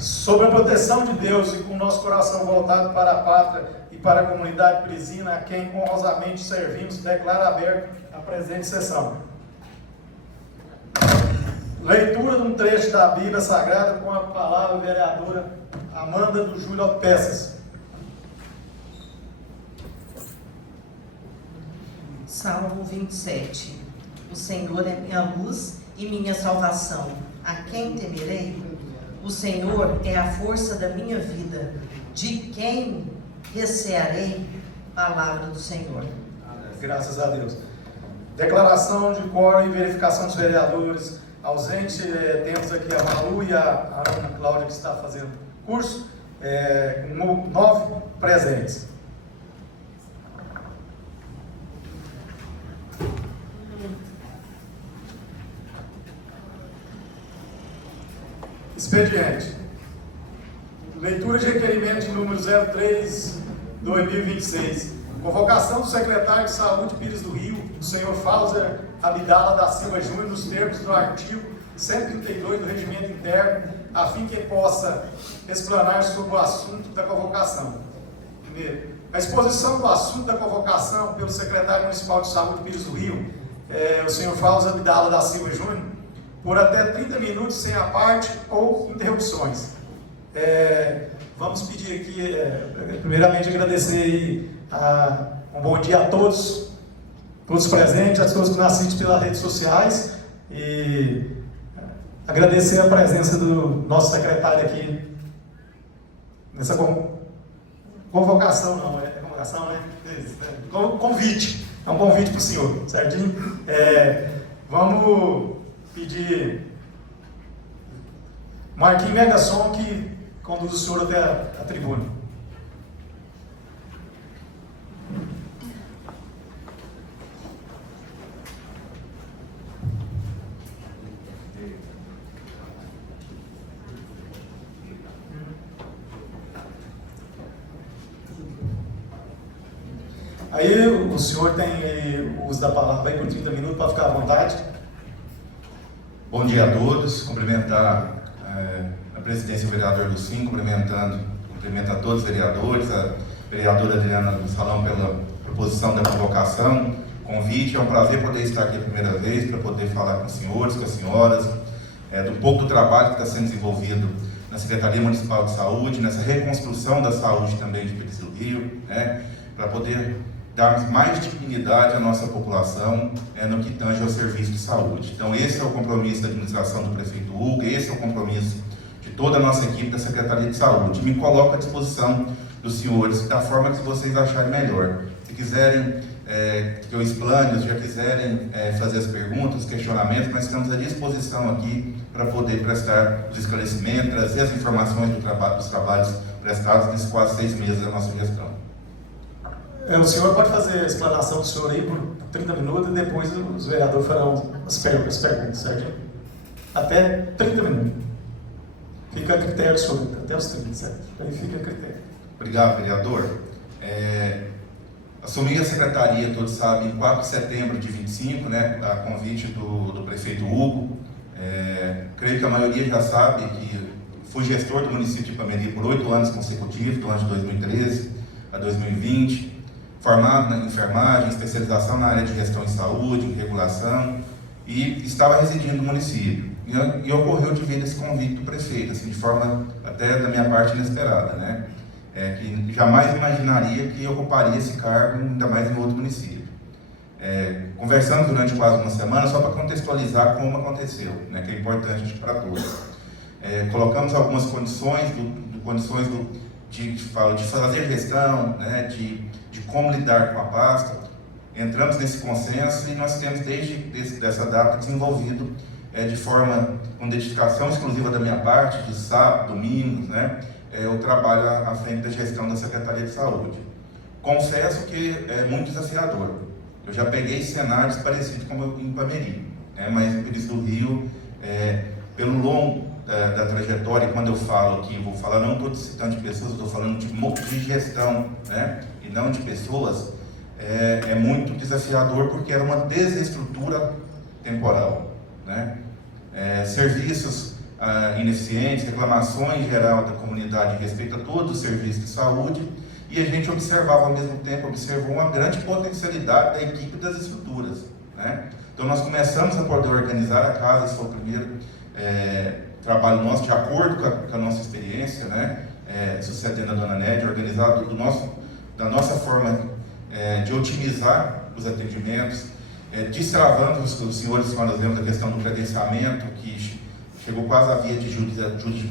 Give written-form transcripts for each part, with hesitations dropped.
Sob a proteção de Deus e com o nosso coração voltado para a pátria e para a comunidade presina, a quem honrosamente servimos, declaro aberto a presente sessão. Leitura de um trecho da Bíblia Sagrada com a palavra vereadora Amanda do Júlio Peças. Salmo 27. O Senhor é minha luz e minha salvação. A quem temerei? O Senhor é a força da minha vida. De quem recearei? Palavra do Senhor. Graças a Deus. Declaração de quórum e verificação dos vereadores. Ausente, temos aqui a Malu e a Ana Cláudia, que está fazendo curso. 9 presentes. Expediente. Leitura de requerimento de número 03/2026. Convocação do secretário de Saúde Pires do Rio, do senhor Fauser Abdala da Silva Júnior, nos termos do artigo 132 do Regimento Interno, a fim que possa explanar sobre o assunto da convocação. Primeiro, a exposição do assunto da convocação pelo secretário municipal de Saúde Pires do Rio, o senhor Fauser Abdala da Silva Júnior, por até 30 minutos sem a parte ou interrupções. Vamos pedir aqui, primeiramente, agradecer aí, um bom dia a todos presentes, a todos que nos assistem pelas redes sociais, e agradecer a presença do nosso secretário aqui nessa convocação, não, é convocação, né? Convite, é um convite para o senhor, certinho? Vamos pedir Marquinhos Megason que conduz o senhor até a tribuna. Aí o senhor tem o uso da palavra aí por 30 minutos para ficar à vontade. Bom dia a todos, cumprimentar a presidência do vereador do SIM, cumprimento a todos os vereadores, a vereadora Adriana do Salão pela proposição da convocação, convite. É um prazer poder estar aqui a primeira vez para poder falar com os senhores, com as senhoras, do pouco do trabalho que está sendo desenvolvido na Secretaria Municipal de Saúde, nessa reconstrução da saúde também de Pires do Rio, para poder darmos mais dignidade à nossa população no que tange ao serviço de saúde. Então esse é o compromisso da administração do prefeito Hugo, esse é o compromisso de toda a nossa equipe da Secretaria de Saúde. Me coloco à disposição dos senhores da forma que vocês acharem melhor. Se quiserem que eu explane, se já quiserem fazer as perguntas, os questionamentos, nós estamos à disposição aqui para poder prestar os esclarecimentos, trazer as informações dos trabalhos prestados nesses quase 6 meses da nossa gestão. O senhor pode fazer a explanação do senhor aí por 30 minutos e depois os vereadores farão as perguntas, certo? Até 30 minutos. Fica a critério do senhor, até os 30, certo? Aí fica a critério. Obrigado, vereador. Assumi a secretaria, todos sabem, em 4 de setembro de 25, a convite do prefeito Hugo. Creio que a maioria já sabe que fui gestor do município de Ipameri por 8 anos consecutivos, do ano de 2013 a 2020. Formado na enfermagem, especialização na área de gestão em saúde, em regulação, e estava residindo no município. E ocorreu de vir esse convite do prefeito, assim, de forma até da minha parte inesperada, que jamais imaginaria que ocuparia esse cargo, ainda mais em outro município. Conversamos durante quase uma semana, só para contextualizar como aconteceu, que é importante para todos. Colocamos algumas condições, de fazer gestão, de como lidar com a pasta. Entramos nesse consenso e nós temos desde essa data desenvolvido de forma com dedicação exclusiva da minha parte, de sábado, domingos, o trabalho à frente da gestão da Secretaria de Saúde. Confesso que é muito desafiador. Eu já peguei cenários parecidos com o em Ipameri, mas em Pires do Rio, pelo longo da trajetória, quando eu falo aqui, eu vou falar, não estou citando de pessoas, estou falando de gestão, e não de pessoas, é muito desafiador porque era uma desestrutura temporal, serviços ineficientes, reclamações em geral da comunidade respeito a todos os serviços de saúde, e a gente observava ao mesmo tempo, observou uma grande potencialidade da equipe das estruturas, né? Então nós começamos a poder organizar a casa, esse foi o primeiro trabalho nosso, de acordo com a nossa experiência, né? Sucedendo a Dona Nédia, organizado da nossa forma de otimizar os atendimentos, destravando os senhores e senhoras lembram da questão do credenciamento, que chegou quase à via de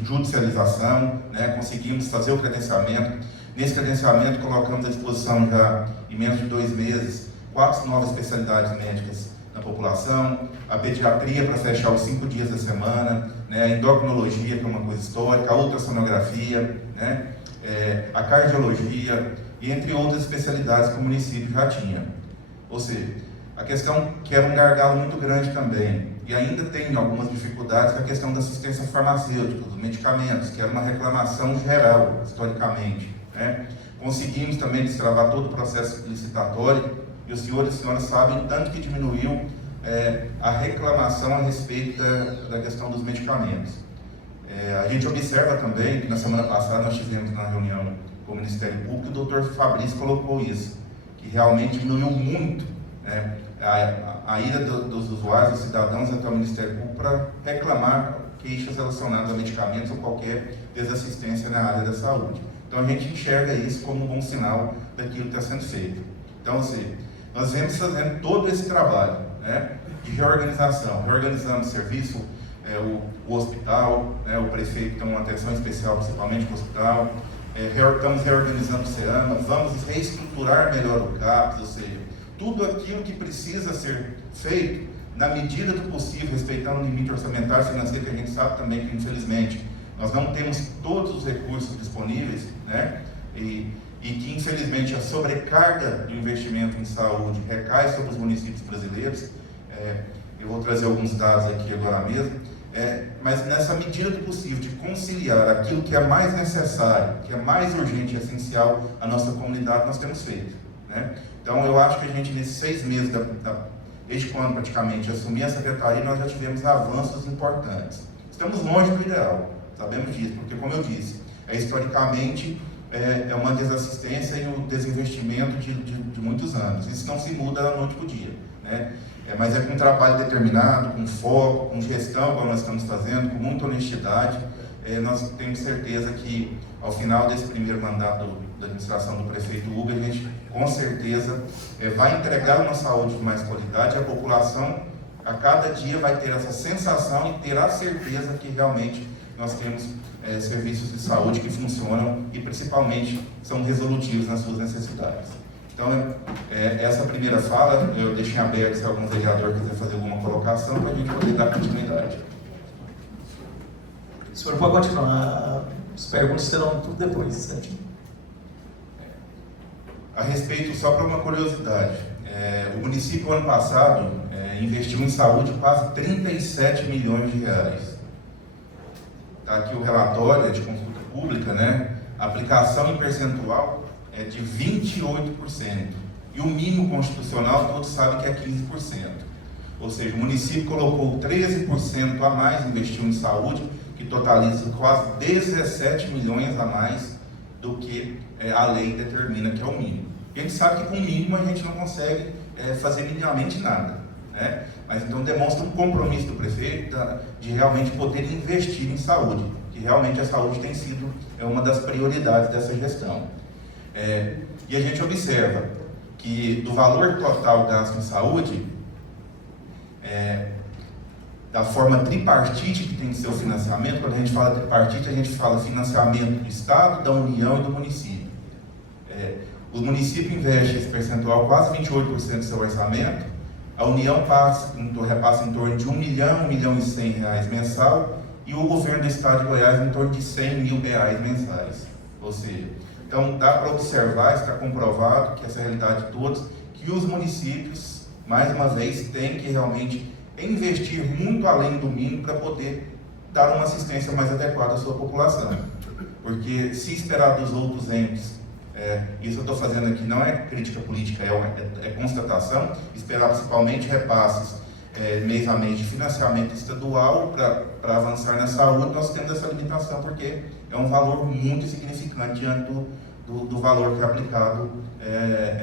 judicialização, né? Conseguimos fazer o credenciamento. Nesse credenciamento colocamos à disposição já, em menos de 2 meses, 4 novas especialidades médicas na população, a pediatria para fechar os 5 dias da semana, né? A endocrinologia, que é uma coisa histórica, a ultrassonografia, né? A cardiologia, e entre outras especialidades que o município já tinha. Ou seja, a questão que era um gargalo muito grande também, e ainda tem algumas dificuldades com a questão da assistência farmacêutica, dos medicamentos, que era uma reclamação geral, historicamente, né? Conseguimos também destravar todo o processo licitatório, e os senhores e senhoras sabem tanto que diminuiu a reclamação a respeito da questão dos medicamentos. A gente observa também que na semana passada nós tivemos na reunião com o Ministério Público, e o Dr. Fabrício colocou isso, que realmente diminuiu muito, né, a ida dos usuários, dos cidadãos até o Ministério Público para reclamar queixas relacionadas a medicamentos ou qualquer desassistência na área da saúde. Então a gente enxerga isso como um bom sinal daquilo que está sendo feito. Então, assim, nós vemos fazendo todo esse trabalho, né, de reorganização. Reorganizamos o serviço, o hospital, né, o prefeito tem uma atenção especial principalmente para o hospital. Estamos reorganizando o SEAMA, vamos reestruturar melhor o CAPS, ou seja, tudo aquilo que precisa ser feito na medida do possível, respeitando o limite orçamentário e financeiro, que a gente sabe também que, infelizmente, nós não temos todos os recursos disponíveis, né? E que, infelizmente, a sobrecarga do investimento em saúde recai sobre os municípios brasileiros. Eu vou trazer alguns dados aqui agora mesmo. Mas nessa medida do possível, de conciliar aquilo que é mais necessário, que é mais urgente e essencial à nossa comunidade, nós temos feito, né? Então, eu acho que a gente, nesses 6 meses, desde quando praticamente assumi a secretaria, nós já tivemos avanços importantes. Estamos longe do ideal, sabemos disso, porque, como eu disse, historicamente, é uma desassistência e um desinvestimento de muitos anos. Isso não se muda da noite para o dia, né? Mas com um trabalho determinado, com foco, com gestão, como nós estamos fazendo, com muita honestidade, nós temos certeza que, ao final desse primeiro mandato da administração do prefeito Hugo, a gente, com certeza, vai entregar uma saúde de mais qualidade, e a população, a cada dia, vai ter essa sensação e terá certeza que, realmente, nós temos serviços de saúde que funcionam e, principalmente, são resolutivos nas suas necessidades. Então, essa primeira fala, eu deixei aberto se algum vereador quiser fazer alguma colocação, para a gente poder dar continuidade. O senhor pode continuar, as perguntas serão tudo depois, certo? A respeito, só para uma curiosidade, o município, ano passado, investiu em saúde quase 37 milhões de reais. Está aqui o relatório de consulta pública, né? A aplicação em percentual é de 28%, e o mínimo constitucional todos sabem que é 15%. Ou seja, o município colocou 13% a mais, investiu em saúde, que totaliza quase 17 milhões a mais do que a lei determina que é o mínimo. E a gente sabe que com o mínimo a gente não consegue fazer minimamente nada, né? Mas então demonstra um compromisso do prefeito de realmente poder investir em saúde, que realmente a saúde tem sido uma das prioridades dessa gestão. E a gente observa que do valor total gasto em saúde, da forma tripartite que tem que ser o financiamento, quando a gente fala tripartite, a gente fala financiamento do Estado, da União e do município. O município investe esse percentual, quase 28% do seu orçamento, a União repassa em torno de R$1 milhão, R$1.100.000 mensal, e o governo do Estado de Goiás em torno de R$100 mil mensais. Ou seja, então dá para observar, está comprovado que essa realidade de todos, que os municípios, mais uma vez, têm que realmente investir muito além do mínimo para poder dar uma assistência mais adequada à sua população. Porque se esperar dos outros entes, isso eu estou fazendo aqui não é crítica política, é constatação, esperar principalmente repasses mês a mês de financiamento estadual para avançar na saúde, nós temos essa limitação, porque é um valor muito significante diante do valor que é aplicado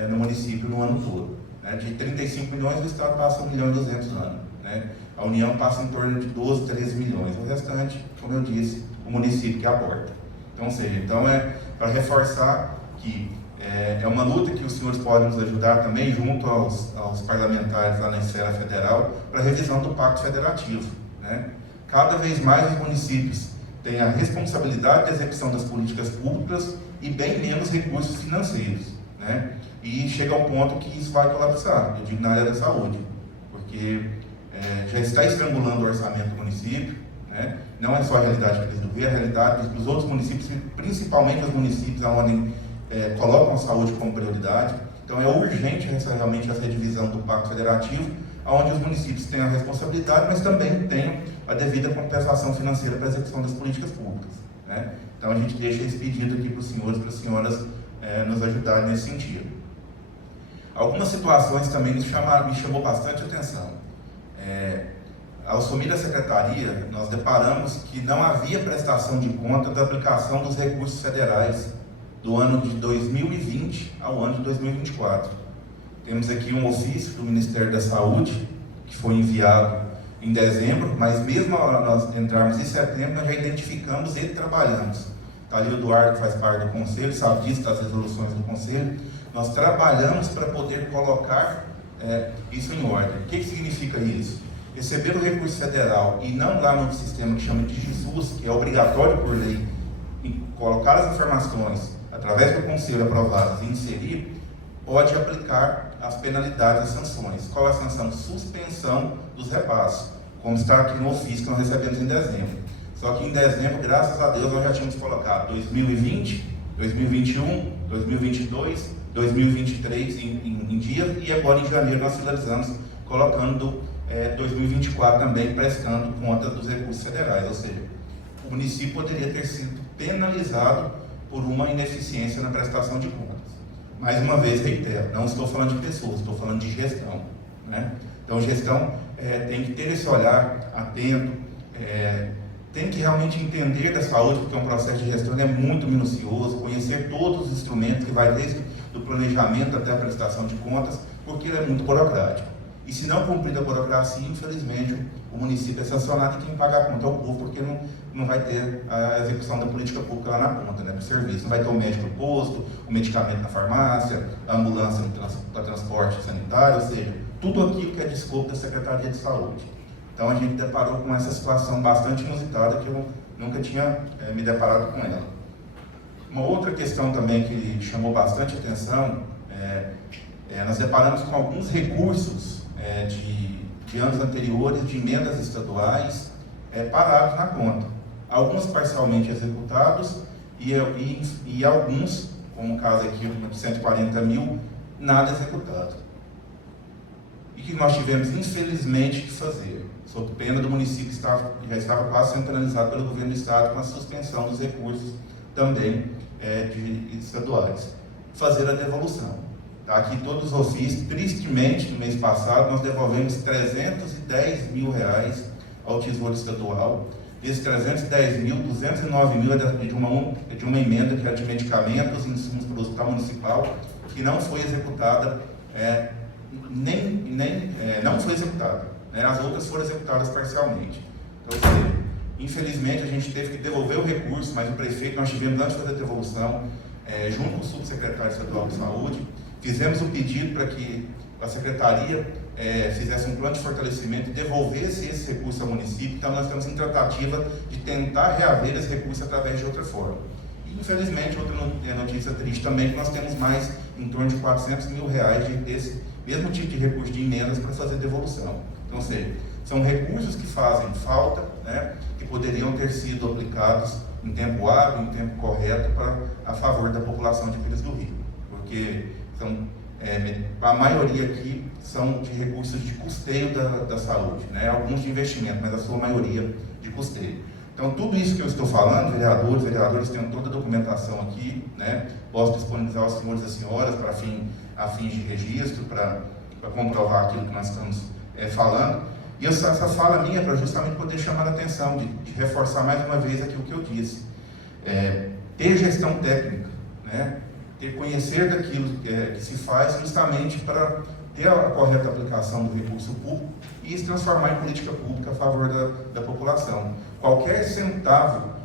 no município no ano todo. Né? De 35 milhões, o Estado passa 1 milhão e 200 no ano. Né? A União passa em torno de 12, 13 milhões. O restante, como eu disse, o município que aporta. Então, ou seja, para reforçar que é uma luta que os senhores podem nos ajudar também, junto aos parlamentares lá na esfera federal, para a revisão do Pacto Federativo. Né? Cada vez mais os municípios têm a responsabilidade da execução das políticas públicas e bem menos recursos financeiros. Né? E chega ao ponto que isso vai colapsar, eu digo na área da saúde, porque já está estrangulando o orçamento do município. Né? Não é só a realidade que eles do Rio, é a realidade dos outros municípios, principalmente os municípios onde colocam a saúde como prioridade. Então é urgente realmente essa revisão do Pacto Federativo, onde os municípios têm a responsabilidade, mas também têm a devida compensação financeira para a execução das políticas públicas. Né? Então a gente deixa esse pedido aqui para os senhores e para as senhoras nos ajudarem nesse sentido. Algumas situações também me chamou bastante atenção. Ao assumir a secretaria, nós deparamos que não havia prestação de conta da aplicação dos recursos federais do ano de 2020 ao ano de 2024. Temos aqui um ofício do Ministério da Saúde, que foi enviado em dezembro, mas mesmo nós entrarmos em setembro, nós já identificamos e trabalhamos. Está ali o Eduardo, que faz parte do Conselho, sabe disso, das resoluções do Conselho. Nós trabalhamos para poder colocar isso em ordem. O que significa isso? Receber o recurso federal e não lá no sistema que chama de JISUS, que é obrigatório por lei, e colocar as informações através do Conselho aprovadas e inserir, pode aplicar as penalidades, as sanções. Qual é a sanção? Suspensão dos repasses, como está aqui no ofício que nós recebemos em dezembro. Só que em dezembro, graças a Deus, nós já tínhamos colocado 2020, 2021, 2022, 2023 em dias, e agora em janeiro nós finalizamos colocando 2024 também, prestando conta dos recursos federais. Ou seja, o município poderia ter sido penalizado por uma ineficiência na prestação de contas. Mais uma vez, reitero, não estou falando de pessoas, estou falando de gestão. Né? Então, gestão tem que ter esse olhar atento, tem que realmente entender da saúde, porque um processo de gestão é muito minucioso, conhecer todos os instrumentos, que vai desde o planejamento até a prestação de contas, porque ele é muito burocrático. E se não cumprir a burocracia, infelizmente, o município é sancionado, e quem paga a conta é o povo, porque não vai ter a execução da política pública lá na ponta, né, do serviço. Não vai ter o médico no posto, o medicamento na farmácia, a ambulância para transporte sanitário, ou seja, tudo aquilo que é de escopo da Secretaria de Saúde. Então a gente deparou com essa situação bastante inusitada, que eu nunca tinha me deparado com ela. Uma outra questão também que chamou bastante atenção, nós deparamos com alguns recursos de anos anteriores, de emendas estaduais, parados na conta. Alguns parcialmente executados e alguns, como o caso aqui, de 140 mil, nada executado. E que nós tivemos, infelizmente, que fazer, sob pena do município que já estava quase sendo penalizado pelo governo do estado com a suspensão dos recursos também estaduais. Fazer a devolução. Tá aqui todos os ofícios. Tristemente, no mês passado, nós devolvemos 310 mil reais ao Tesouro Estadual. Desses 310 mil, 209 mil é de uma emenda que era de medicamentos e insumos para o Hospital Municipal, que não foi executada, não foi executada. Né? As outras foram executadas parcialmente. Então, ou seja, infelizmente, a gente teve que devolver o recurso, mas o prefeito, nós tivemos, antes de fazer a devolução, junto com o subsecretário estadual de saúde, fizemos um pedido para que a secretaria fizesse um plano de fortalecimento e devolvesse esse recurso ao município. Então, nós estamos em tratativa de tentar reaver esse recurso através de outra forma. E, infelizmente, outra notícia triste também, que nós temos mais em torno de 400 mil reais desse mesmo tipo de recurso de emendas para fazer devolução. Então, ou seja, são recursos que fazem falta, né, que poderiam ter sido aplicados em tempo hábil, em tempo correto, a favor da população de Pires do Rio. Porque a maioria aqui são de recursos de custeio da saúde, né? Alguns de investimento, mas a sua maioria de custeio. Então, tudo isso que eu estou falando, vereadores têm toda a documentação aqui, né? Posso disponibilizar aos senhores e às senhoras a fins de registro, para comprovar aquilo que nós estamos falando. E essa fala minha é para justamente poder chamar a atenção, de reforçar mais uma vez aquilo que eu disse. Ter gestão técnica, né? Conhecer daquilo que se faz justamente para ter a correta aplicação do recurso público e se transformar em política pública a favor da população. Qualquer centavo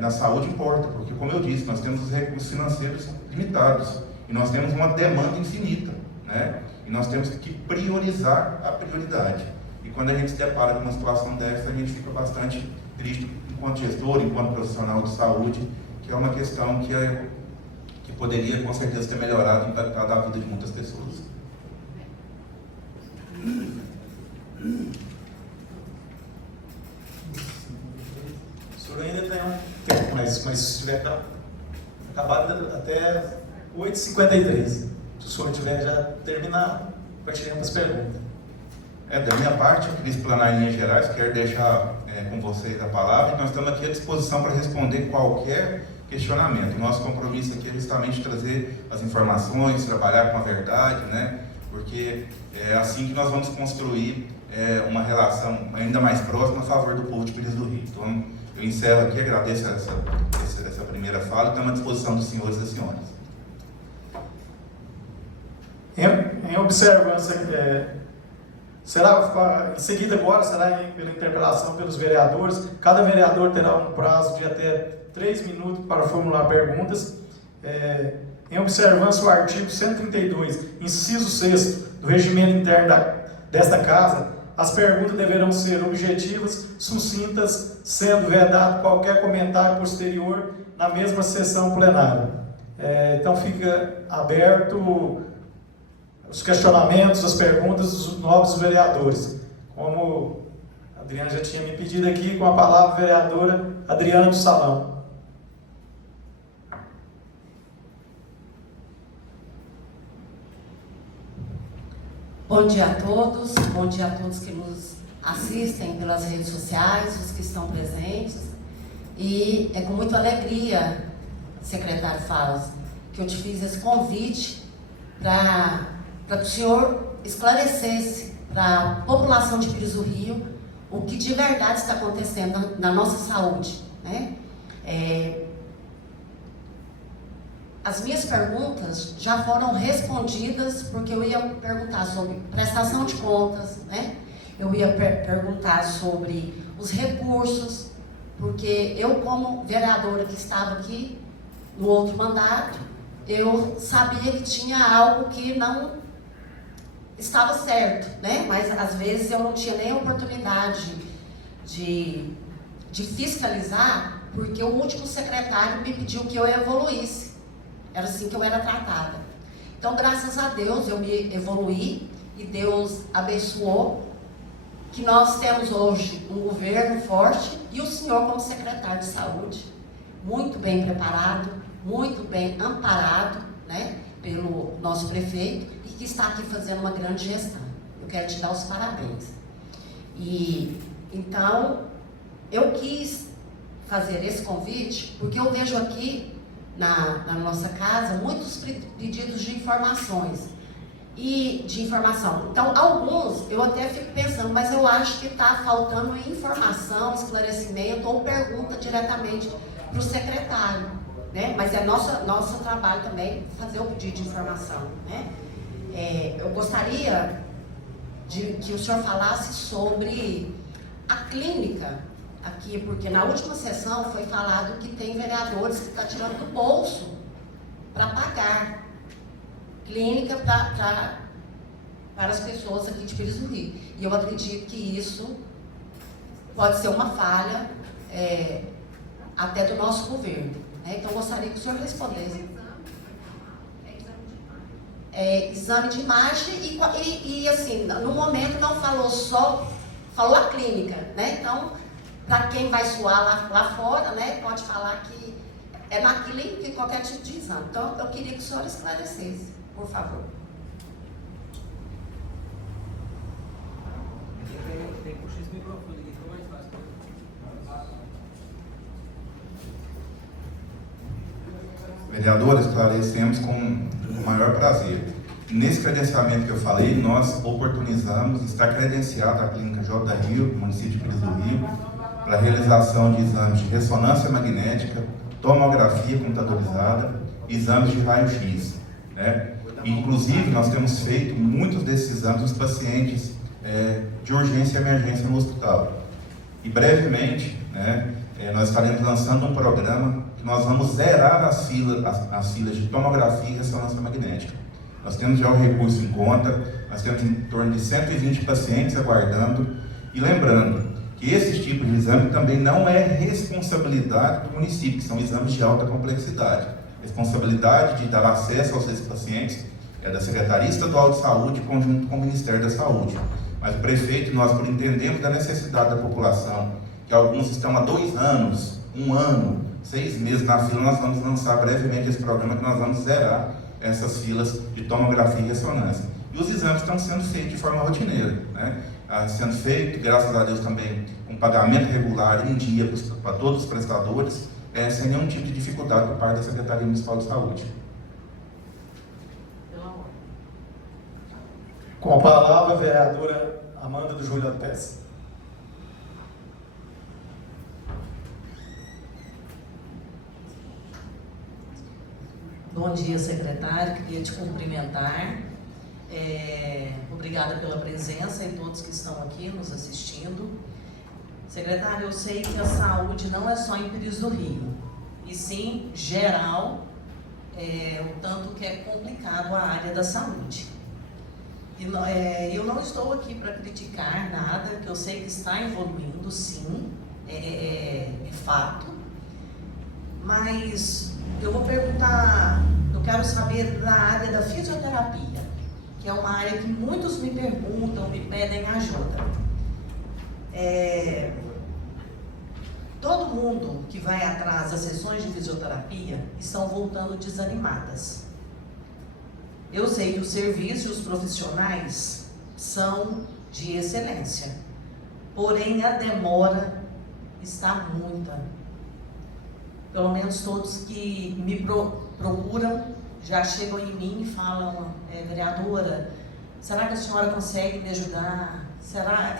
na saúde importa, porque, como eu disse, nós temos os recursos financeiros limitados e nós temos uma demanda infinita, né? E nós temos que priorizar a prioridade. E quando a gente se depara com uma situação dessa, a gente fica bastante triste enquanto gestor, enquanto profissional de saúde, que é uma questão que poderia, com certeza, ter melhorado e impactado a vida de muitas pessoas. O senhor ainda tem um tempo, mas se tiver acabado até 8h53. Se o senhor tiver já terminado, partiremos as perguntas. Da minha parte, eu queria explanar em linhas gerais, quero deixar com vocês a palavra, e nós estamos aqui à disposição para responder qualquer questionamento. O nosso compromisso aqui é justamente trazer as informações, trabalhar com a verdade, né? Porque é assim que nós vamos construir uma relação ainda mais próxima a favor do povo de Pires do Rio. Então, eu encerro aqui, agradeço essa primeira fala e estamos à disposição dos senhores e das senhoras. Em observância, será em seguida agora, será pela interpelação pelos vereadores. Cada vereador terá um prazo de até 3 minutos para formular perguntas. Em observância ao artigo 132, inciso 6 do regimento interno desta Casa, as perguntas deverão ser objetivas, sucintas, sendo vedado qualquer comentário posterior na mesma sessão plenária. Então fica aberto os questionamentos, as perguntas dos novos vereadores. Como a Adriana já tinha me pedido aqui, com a palavra a vereadora Adriana do Salão. Bom dia a todos que nos assistem pelas redes sociais, os que estão presentes. E é com muita alegria, secretário Fauzi, que eu te fiz esse convite para que o senhor esclarecesse para a população de Pires do Rio o que de verdade está acontecendo na nossa saúde, né? As minhas perguntas já foram respondidas, porque eu ia perguntar sobre prestação de contas, né? Eu ia perguntar sobre os recursos, porque eu, como vereadora que estava aqui no outro mandato, eu sabia que tinha algo que não estava certo, né? Mas às vezes eu não tinha nem a oportunidade de fiscalizar, porque o último secretário me pediu que eu evoluísse. Era assim que eu era tratada. Então, graças a Deus, eu me evoluí e Deus abençoou que nós temos hoje um governo forte e o senhor como secretário de saúde, muito bem preparado, muito bem amparado, né, pelo nosso prefeito e que está aqui fazendo uma grande gestão. Eu quero te dar os parabéns. E, então, eu quis fazer esse convite porque eu vejo aqui na nossa casa muitos pedidos de informações e de informação. Então, alguns eu até fico pensando, mas eu acho que está faltando informação, esclarecimento ou pergunta diretamente para o secretário, né? Mas é nosso trabalho também fazer o pedido de informação, né? Eu gostaria que o senhor falasse sobre a clínica aqui, porque na última sessão foi falado que tem vereadores que estão tirando do bolso para pagar clínica para as pessoas aqui de Pires do Rio. E eu acredito que isso pode ser uma falha até do nosso governo, né? Então eu gostaria que o senhor respondesse. Exame de imagem e assim, no momento não falou só, falou a clínica, né? Então, para quem vai suar lá fora, né, pode falar que é na clínica e qualquer tipo de exame. Então, eu queria que o senhor esclarecesse, por favor. Vereadora, esclarecemos com o maior prazer. Nesse credenciamento que eu falei, nós oportunizamos, está credenciada a clínica J. Rio, município de Pires do Rio, para a realização de exames de ressonância magnética, tomografia computadorizada, exames de raio-x, né? Inclusive, nós temos feito muitos desses exames nos pacientes de urgência e emergência no hospital. E brevemente, né, nós estaremos lançando um programa que nós vamos zerar as filas de tomografia e ressonância magnética. Nós temos já o recurso em conta, nós temos em torno de 120 pacientes aguardando. E lembrando que esses tipos de exame também não é responsabilidade do município, que são exames de alta complexidade. Responsabilidade de dar acesso aos esses pacientes é da Secretaria Estadual de Saúde, conjunto com o Ministério da Saúde. Mas o prefeito, nós por entendemos da necessidade da população, que alguns estão há 2 anos, 1 ano, 6 meses na fila, nós vamos lançar brevemente esse programa que nós vamos zerar essas filas de tomografia e ressonância. E os exames estão sendo feitos de forma rotineira, né? Sendo feito, graças a Deus também, um pagamento regular em dia para todos os prestadores, sem nenhum tipo de dificuldade por parte da Secretaria Municipal de Saúde. Com a palavra, a vereadora Amanda do Júlio Pérez. Bom dia, secretário. Queria te cumprimentar. Obrigada pela presença e todos que estão aqui nos assistindo. Secretário, eu sei que a saúde não é só em Pires do Rio, e sim geral, o tanto que é complicado a área da saúde. E eu não estou aqui para criticar nada, que eu sei que está evoluindo, sim, é fato, mas eu vou perguntar, eu quero saber da área da fisioterapia, que é uma área que muitos me perguntam, me pedem ajuda. Todo mundo que vai atrás das sessões de fisioterapia estão voltando desanimadas. Eu sei que os serviços e os profissionais são de excelência, porém a demora está muita. Pelo menos todos que me procuram já chegam em mim e falam: vereadora, será que a senhora consegue me ajudar? Será?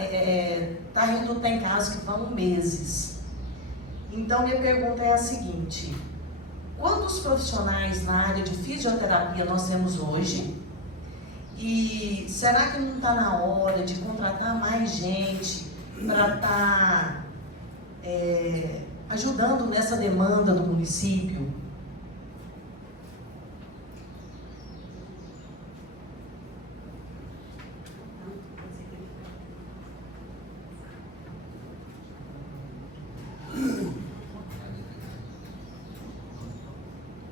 Tem casos que vão meses. Então, minha pergunta é a seguinte: quantos profissionais na área de fisioterapia nós temos hoje? E será que não está na hora de contratar mais gente para estar ajudando nessa demanda do município?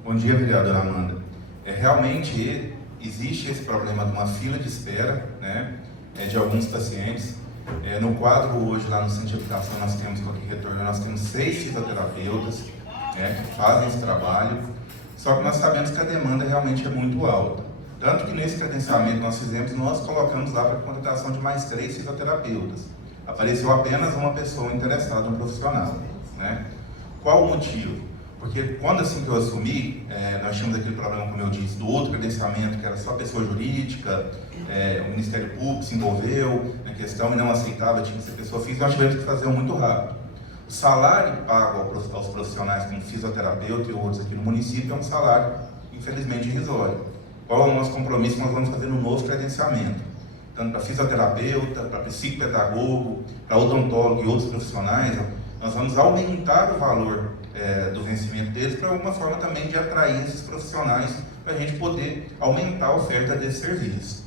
Bom dia, vereadora Amanda. Realmente existe esse problema de uma fila de espera, né, de alguns pacientes. No quadro hoje, lá no centro de habitação, nós temos, aqui retorno, nós temos 6 fisioterapeutas, né, que fazem esse trabalho, só que nós sabemos que a demanda realmente é muito alta. Tanto que nesse credenciamento que nós fizemos, nós colocamos lá para a contratação de mais 3 fisioterapeutas. Apareceu apenas uma pessoa interessada, um profissional, né? Qual o motivo? Porque quando assim que eu assumi, nós tínhamos aquele problema, como eu disse, do outro credenciamento, que era só pessoa jurídica, o Ministério Público se envolveu na questão e não aceitava, tinha que ser pessoa física, nós tivemos que fazer muito rápido. O salário pago aos profissionais como fisioterapeuta e outros aqui no município é um salário, infelizmente, irrisório. Qual é o nosso compromisso que nós vamos fazer no novo credenciamento? Tanto para fisioterapeuta, para psicopedagogo, para odontólogo e outros profissionais, nós vamos aumentar o valor do vencimento deles para uma forma também de atrair esses profissionais para a gente poder aumentar a oferta desse serviço.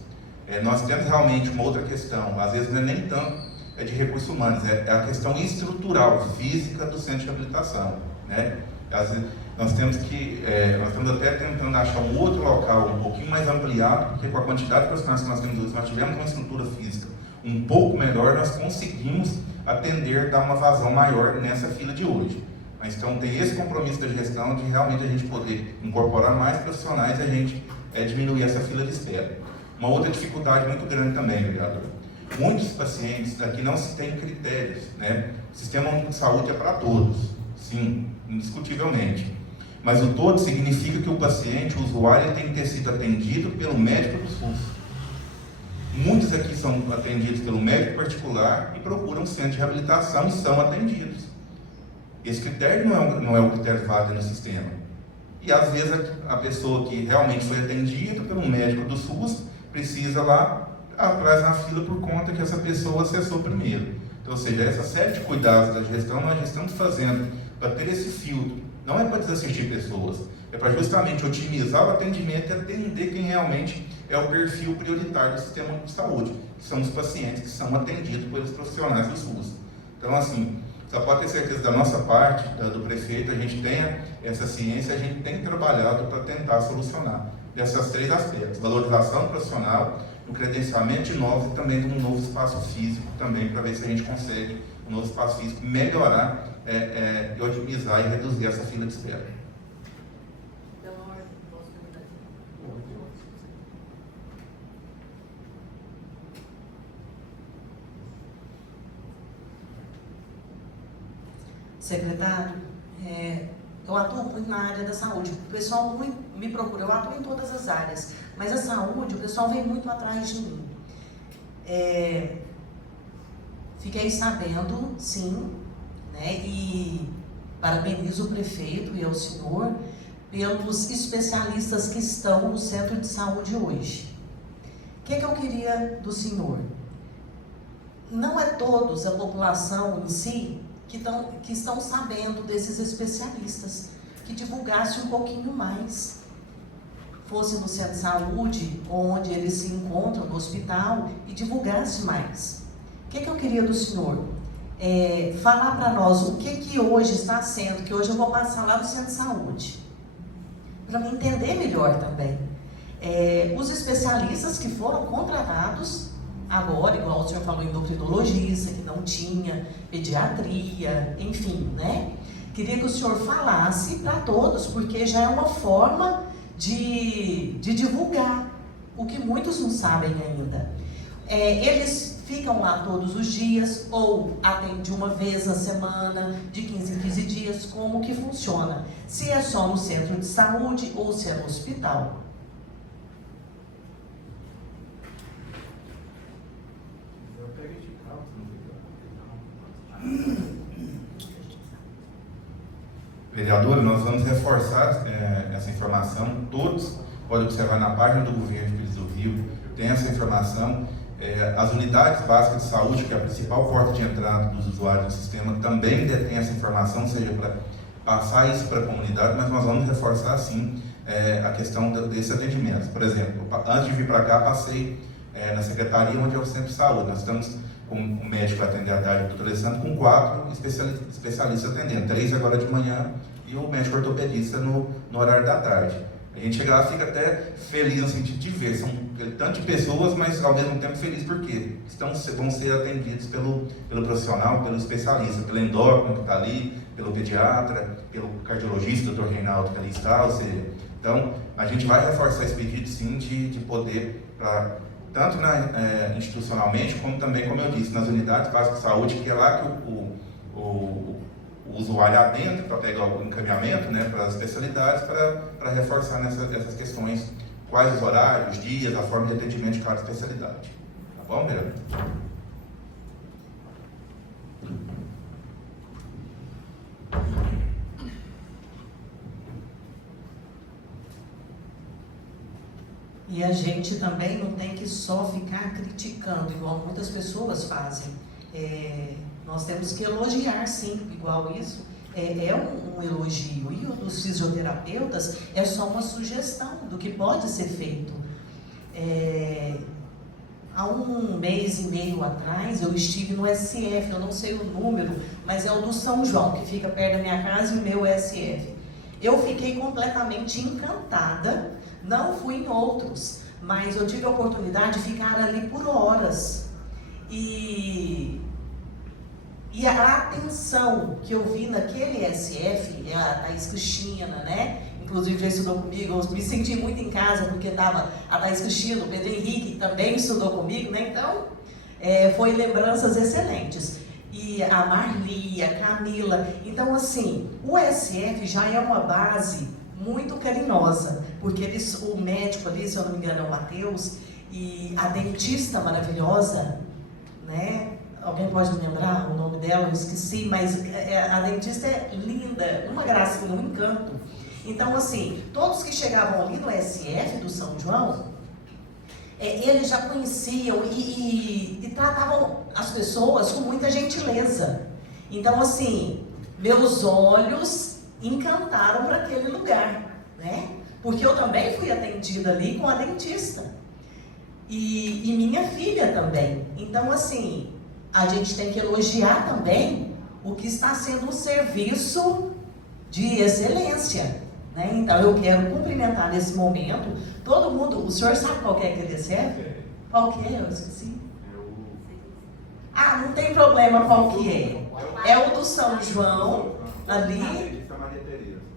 Nós temos realmente uma outra questão, às vezes não é nem tanto de recursos humanos, é a questão estrutural, física do centro de habilitação, né? Às vezes, nós estamos até tentando achar um outro local um pouquinho mais ampliado, porque com a quantidade de profissionais que nós temos hoje, nós tivemos uma estrutura física um pouco melhor, nós conseguimos atender, dar uma vazão maior nessa fila de hoje. Mas então tem esse compromisso da gestão de realmente a gente poder incorporar mais profissionais e a gente diminuir essa fila de espera. Uma outra dificuldade muito grande também, vereador. Muitos pacientes aqui não se têm critérios, né? O sistema único de saúde é para todos, sim, indiscutivelmente. Mas o todo significa que o paciente, o usuário, ele tem que ter sido atendido pelo médico do SUS. Muitos aqui são atendidos pelo médico particular e procuram centro de reabilitação e são atendidos. Esse critério não é o critério válido no sistema. E às vezes a pessoa que realmente foi atendida pelo médico do SUS precisa lá atrás na fila por conta que essa pessoa acessou primeiro. Então, ou seja, essa série de cuidados da gestão, nós já estamos fazendo para ter esse filtro. Não é para desassistir pessoas, é para justamente otimizar o atendimento e atender quem realmente é o perfil prioritário do sistema de saúde, que são os pacientes que são atendidos pelos profissionais do SUS. Então, assim, só pode ter certeza da nossa parte, do prefeito, a gente tenha essa ciência, a gente tem trabalhado para tentar solucionar desses 3 aspectos: valorização profissional, o credenciamento de novos e também de um novo espaço físico também, para ver se a gente consegue, um novo espaço físico, melhorar e otimizar e reduzir essa fila de espera. Secretário, eu atuo muito na área da saúde. O pessoal me procura, eu atuo em todas as áreas, mas a saúde, o pessoal vem muito atrás de mim. Fiquei sabendo, sim, né, e parabenizo o prefeito e ao senhor pelos especialistas que estão no centro de saúde hoje. O que eu queria do senhor? Não é todos a população em si que estão sabendo desses especialistas, que divulgasse um pouquinho mais, fosse no centro de saúde, onde eles se encontram, no hospital, e divulgasse mais. O que eu queria do senhor? Falar para nós o que hoje está sendo, que hoje eu vou passar lá no centro de saúde, para me entender melhor também. Os especialistas que foram contratados agora, igual o senhor falou, endocrinologista, que não tinha, pediatria, enfim, né? Queria que o senhor falasse para todos, porque já é uma forma de divulgar, o que muitos não sabem ainda. Eles ficam lá todos os dias, ou atendem uma vez na semana, de 15 em 15 dias, como que funciona? Se é só no centro de saúde ou se é no hospital. Vereador, nós vamos reforçar essa informação. Todos podem observar na página do governo de Pires do Rio, tem essa informação. As unidades básicas de saúde, que é a principal porta de entrada dos usuários do sistema, também detém essa informação, seja para passar isso para a comunidade, mas nós vamos reforçar sim a questão desse atendimento. Por exemplo, antes de vir para cá, passei na secretaria onde é o centro de saúde. Nós estamos com um médico atendendo à tarde, o doutor Alessandro, com 4 especialistas atendendo, 3 agora de manhã e o médico ortopedista no horário da tarde. A gente chega lá e fica até feliz no sentido de ver, são tanto de pessoas, mas ao mesmo tempo feliz porque vão ser atendidos pelo profissional, pelo especialista, pelo endócrino que está ali, pelo pediatra, pelo cardiologista, o doutor Reinaldo que ali está, ou seja, então a gente vai reforçar esse pedido sim de poder, tanto institucionalmente, como também, como eu disse, nas unidades básicas de saúde, que é lá que o usuário adentra para pegar o encaminhamento, né, para as especialidades, para reforçar essas questões, quais os horários, os dias, a forma de atendimento de cada especialidade. Tá bom, vereador? E a gente também não tem que só ficar criticando, igual muitas pessoas fazem. Nós temos que elogiar, sim, igual isso. É um elogio. E o dos fisioterapeutas é só uma sugestão do que pode ser feito. Há 1 mês e meio atrás, eu estive no SF, eu não sei o número, mas é o do São João, que fica perto da minha casa, e o meu SF. Eu fiquei completamente encantada. Não fui em outros, mas eu tive a oportunidade de ficar ali por horas. E a atenção que eu vi naquele SF, a Thaís Cristina, né? Inclusive já estudou comigo, eu me senti muito em casa, porque estava a Thaís Cristina, o Pedro Henrique também estudou comigo, né? Então, foi lembranças excelentes. e a Marli, a Camila. Então, assim, o SF já é uma base muito carinhosa, porque o médico ali, se eu não me engano, é o Matheus, e a dentista maravilhosa, né? Alguém pode me lembrar o nome dela? Eu esqueci, mas a dentista é linda, uma gracinha, um encanto. Então, assim, todos que chegavam ali no SF do São João, eles já conheciam e tratavam as pessoas com muita gentileza. Então, assim, meus olhos encantaram para aquele lugar, né? Porque eu também fui atendida ali com a dentista. E minha filha também. Então, assim, a gente tem que elogiar também o que está sendo um serviço de excelência, né? Então, eu quero cumprimentar nesse momento todo mundo. O senhor sabe qual que é aquele SF? Qual que é? Eu esqueci. Ah, não tem problema qual que é. É o do São João, ali.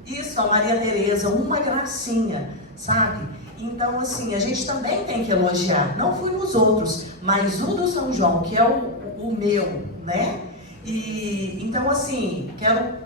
Isso, a Maria Tereza, uma gracinha, sabe? Então, assim, a gente também tem que elogiar. Não fui nos outros, mas o do São João, que é o meu, né? E, então, assim, quero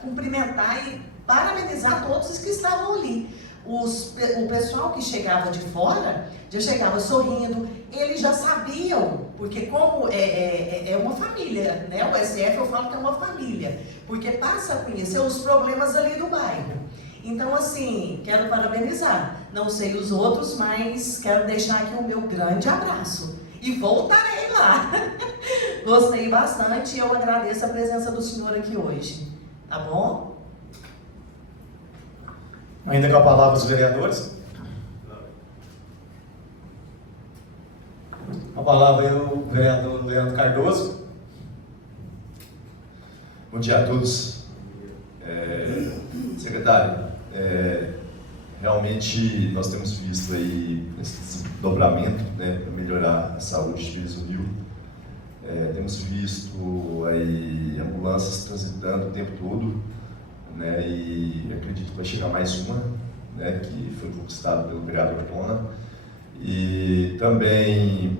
cumprimentar e parabenizar todos os que estavam ali. O pessoal que chegava de fora, já chegava sorrindo, eles já sabiam, porque como é uma família, né? O SF eu falo que é uma família, porque passa a conhecer os problemas ali do bairro. Então, assim, quero parabenizar. Não sei os outros, mas quero deixar aqui o meu grande abraço. E voltarei lá. Gostei bastante e eu agradeço a presença do senhor aqui hoje. Tá bom? Ainda com a palavra os vereadores. A palavra é o vereador Leandro Cardoso. Bom dia a todos. Secretário, realmente nós temos visto aí esse desdobramento, né, para melhorar a saúde de Pires do Rio. Temos visto aí ambulâncias transitando o tempo todo, né, e acredito que vai chegar mais uma, né, que foi conquistada pelo vereador Tona. E também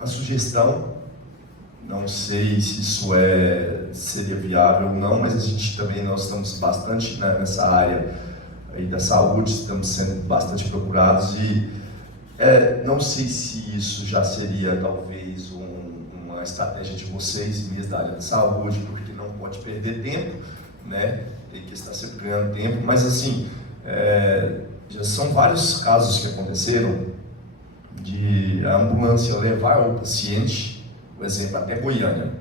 a sugestão, não sei se isso seria viável ou não, mas nós estamos bastante nessa área aí da saúde, estamos sendo bastante procurados e não sei se isso já seria talvez uma estratégia de vocês mesmo da área da saúde, porque não pode perder tempo, né? E que está sempre ganhando tempo, mas assim, já são vários casos que aconteceram de a ambulância levar o paciente, por exemplo, até Goiânia,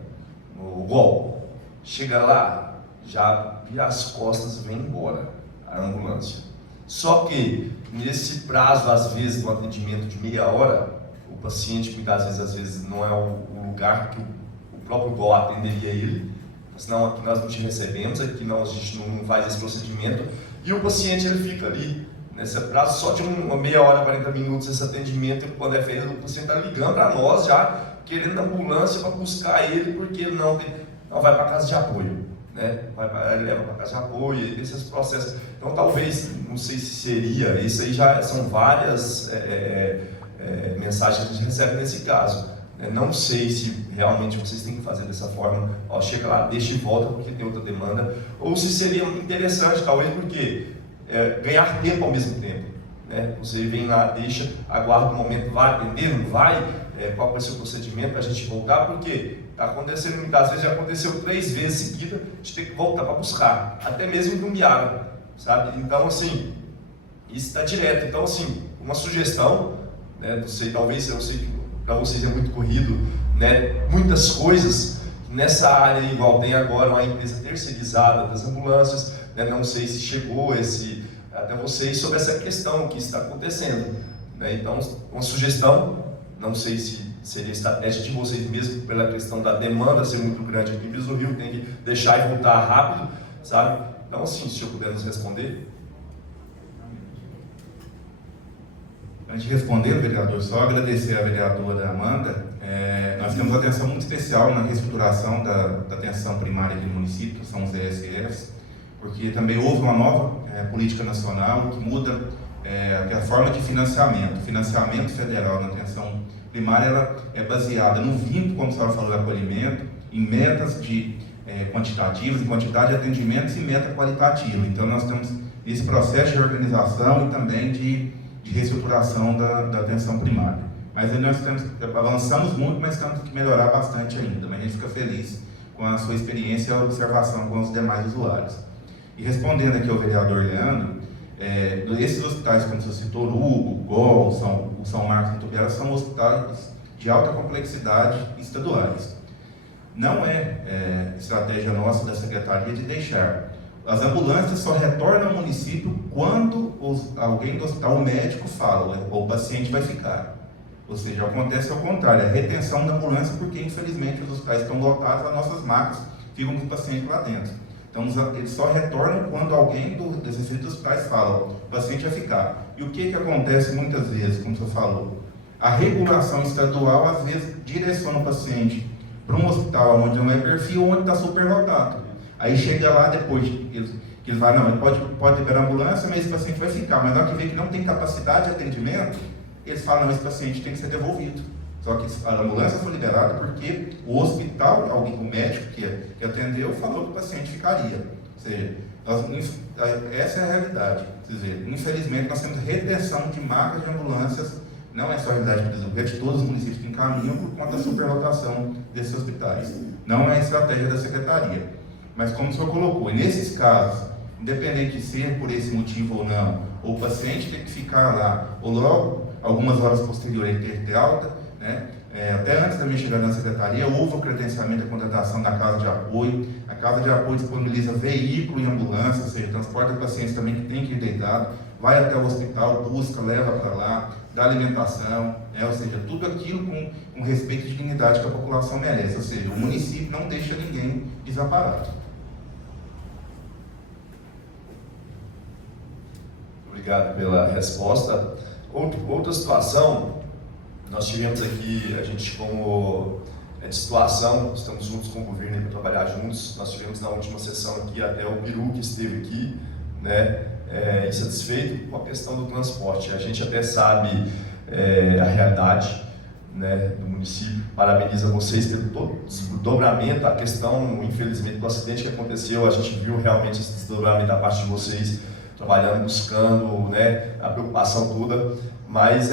no Gol, chega lá, já vira as costas e vem embora a ambulância. Só que nesse prazo, às vezes, do atendimento de meia hora, o paciente, muitas vezes não é o lugar que o próprio Gol atenderia ele, senão aqui nós não te recebemos, aqui não, a gente não faz esse procedimento, e o paciente ele fica ali, nesse prazo só de uma meia hora, 40 minutos esse atendimento, e quando é feito, o paciente está ligando para nós já, querendo ambulância para buscar ele, porque ele não vai para casa de apoio, né? Ele leva para casa de apoio, esses processos. Então, talvez, não sei se seria, isso aí já são várias mensagens que a gente recebe nesse caso. Não sei se realmente vocês têm que fazer dessa forma, chega lá, deixa e volta porque tem outra demanda, ou se seria interessante, talvez, porque ganhar tempo ao mesmo tempo, né? Você vem lá, deixa, aguarda um momento, vai atender, não vai, qual vai ser o procedimento para a gente voltar, porque está acontecendo muitas vezes, já aconteceu 3 vezes seguidas, a gente tem que voltar para buscar, até mesmo em Dumbiara, sabe? Então, assim, isso está direto. Então, assim, uma sugestão, né? Não sei, talvez, eu sei que para vocês é muito corrido, né? Muitas coisas nessa área, igual tem agora uma empresa terceirizada das ambulâncias, né? Não sei se chegou até vocês sobre essa questão que está acontecendo, né? Então, uma sugestão, não sei se seria estratégia de vocês mesmo, pela questão da demanda ser muito grande aqui em Pires do Rio, tem que deixar e voltar rápido, sabe? Então, assim, se eu puder nos responder. Antes de responder, vereador, só agradecer à vereadora Amanda. Nós temos uma atenção muito especial na reestruturação da atenção primária aqui no município, são os ESFs, porque também houve uma nova política nacional que muda a forma de financiamento. O financiamento federal na atenção primária ela é baseada no vínculo, como a senhora falou, do acolhimento, em metas de quantitativas, em quantidade de atendimentos e meta qualitativa. Então, nós estamos nesse processo de organização e também de reestruturação da atenção primária. Mas aí nós avançamos muito, mas temos que melhorar bastante ainda. Mas a gente fica feliz com a sua experiência e a observação com os demais usuários. E respondendo aqui ao vereador Leandro, esses hospitais, como você citou, o Hugo, o GOL, o São Marcos e o Tubiara, são hospitais de alta complexidade estaduais. Não é estratégia nossa da Secretaria de deixar. As ambulâncias só retornam ao município quando alguém do hospital, o médico, fala, o paciente vai ficar. Ou seja, acontece ao contrário, a retenção da ambulância, porque infelizmente os hospitais estão lotados, as nossas macas ficam com os pacientes lá dentro. Então eles só retornam quando alguém desses referidos hospitais fala, o paciente vai ficar. E o que acontece muitas vezes, como você falou? A regulação estadual às vezes direciona o paciente para um hospital onde não é perfil, onde está superlotado. Aí chega lá depois que eles vai, não, ele pode liberar a ambulância, mas esse paciente vai ficar. Mas na hora que vê que não tem capacidade de atendimento, eles falam, não, esse paciente tem que ser devolvido. Só que a ambulância foi liberada porque o hospital, o médico que atendeu, falou que o paciente ficaria. Ou seja, essa é a realidade. Quer dizer, infelizmente, nós temos retenção de macas de ambulâncias, não é só a realidade é de todos os municípios que encaminham por conta da superlotação desses hospitais. Não é a estratégia da Secretaria. Mas como o senhor colocou, nesses casos, independente de ser por esse motivo ou não, ou o paciente tem que ficar lá, ou logo, algumas horas posteriores, ele ter alta, né? Até antes da minha chegada na Secretaria, houve o credenciamento da contratação da Casa de Apoio. A Casa de Apoio disponibiliza veículo e ambulância, ou seja, transporta pacientes também que tem que ir deitado, vai até o hospital, busca, leva para lá, dá alimentação, né? Ou seja, tudo aquilo com respeito e dignidade que a população merece. Ou seja, o município não deixa ninguém desamparado. Obrigado pela resposta. Outra situação, nós tivemos aqui, a gente como de situação, estamos juntos com o governo para trabalhar juntos, nós tivemos na última sessão aqui, até o Peru que esteve aqui, né, insatisfeito com a questão do transporte. A gente até sabe a realidade, né, do município, parabeniza vocês pelo desdobramento, a questão, infelizmente, do acidente que aconteceu, a gente viu realmente esse desdobramento da parte de vocês, trabalhando, buscando, né, a preocupação toda, mas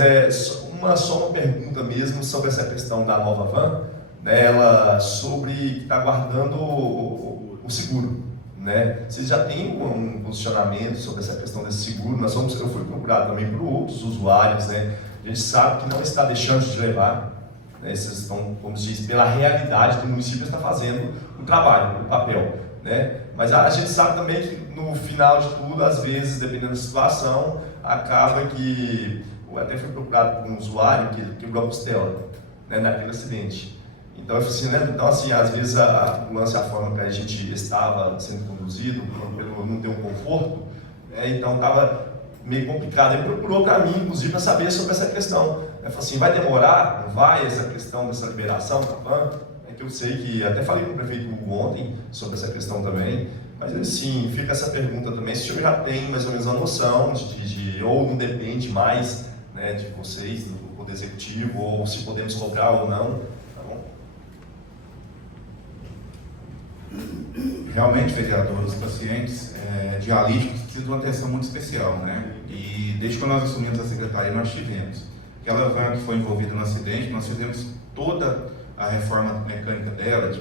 só uma pergunta mesmo sobre essa questão da nova van, né, ela sobre que está guardando o seguro, né? Vocês já têm um posicionamento sobre essa questão desse seguro? Eu fui procurado também por outros usuários, né? A gente sabe que não está deixando de levar, né? Vocês estão, como se diz, pela realidade do município está fazendo o trabalho, o papel, né? Mas a gente sabe também que no final de tudo, às vezes, dependendo da situação, acaba que eu até fui procurado por um usuário que quebrou a costela, né, naquele acidente. Então, assim, às vezes a ambulância, a forma que a gente estava sendo conduzido, pelo não ter um conforto, então estava meio complicado. Ele procurou para mim, inclusive, para saber sobre essa questão. Ele falou assim, vai demorar? Não vai essa questão dessa liberação da van? Que eu sei que, até falei com o prefeito Hugo ontem sobre essa questão também, mas assim, fica essa pergunta também, se o senhor já tem mais ou menos uma noção ou não depende mais, né, de vocês, do Poder Executivo, ou se podemos cobrar ou não, tá bom? Realmente, vereador, os pacientes dialíticos precisam de uma atenção muito especial, né? E desde que nós assumimos a secretaria, nós tivemos aquela van que foi envolvida no acidente, nós fizemos toda a reforma mecânica dela,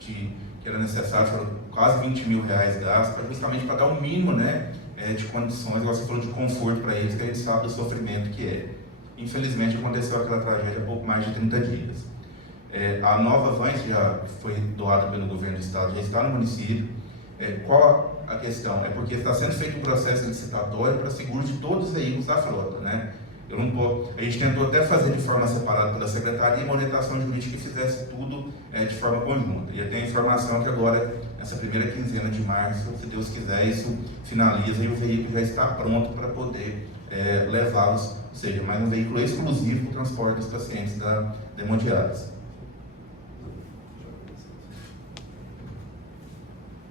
que era necessário, foram quase 20 mil reais gastos, justamente para dar o mínimo, né, de condições, você falou de conforto para eles, que a gente sabe do sofrimento que é. Infelizmente aconteceu aquela tragédia há pouco mais de 30 dias. A nova van já foi doada pelo governo do estado, já está no município. Qual a questão? É porque está sendo feito um processo licitatório para seguro de todos os veículos da frota, né? A gente tentou até fazer de forma separada pela secretaria uma orientação jurídica que fizesse tudo de forma conjunta. E eu tenho a informação que agora, nessa primeira quinzena de março, se Deus quiser, isso finaliza e o veículo já está pronto para poder levá-los, ou seja, mais um veículo exclusivo para o transporte dos pacientes da hemodiálise.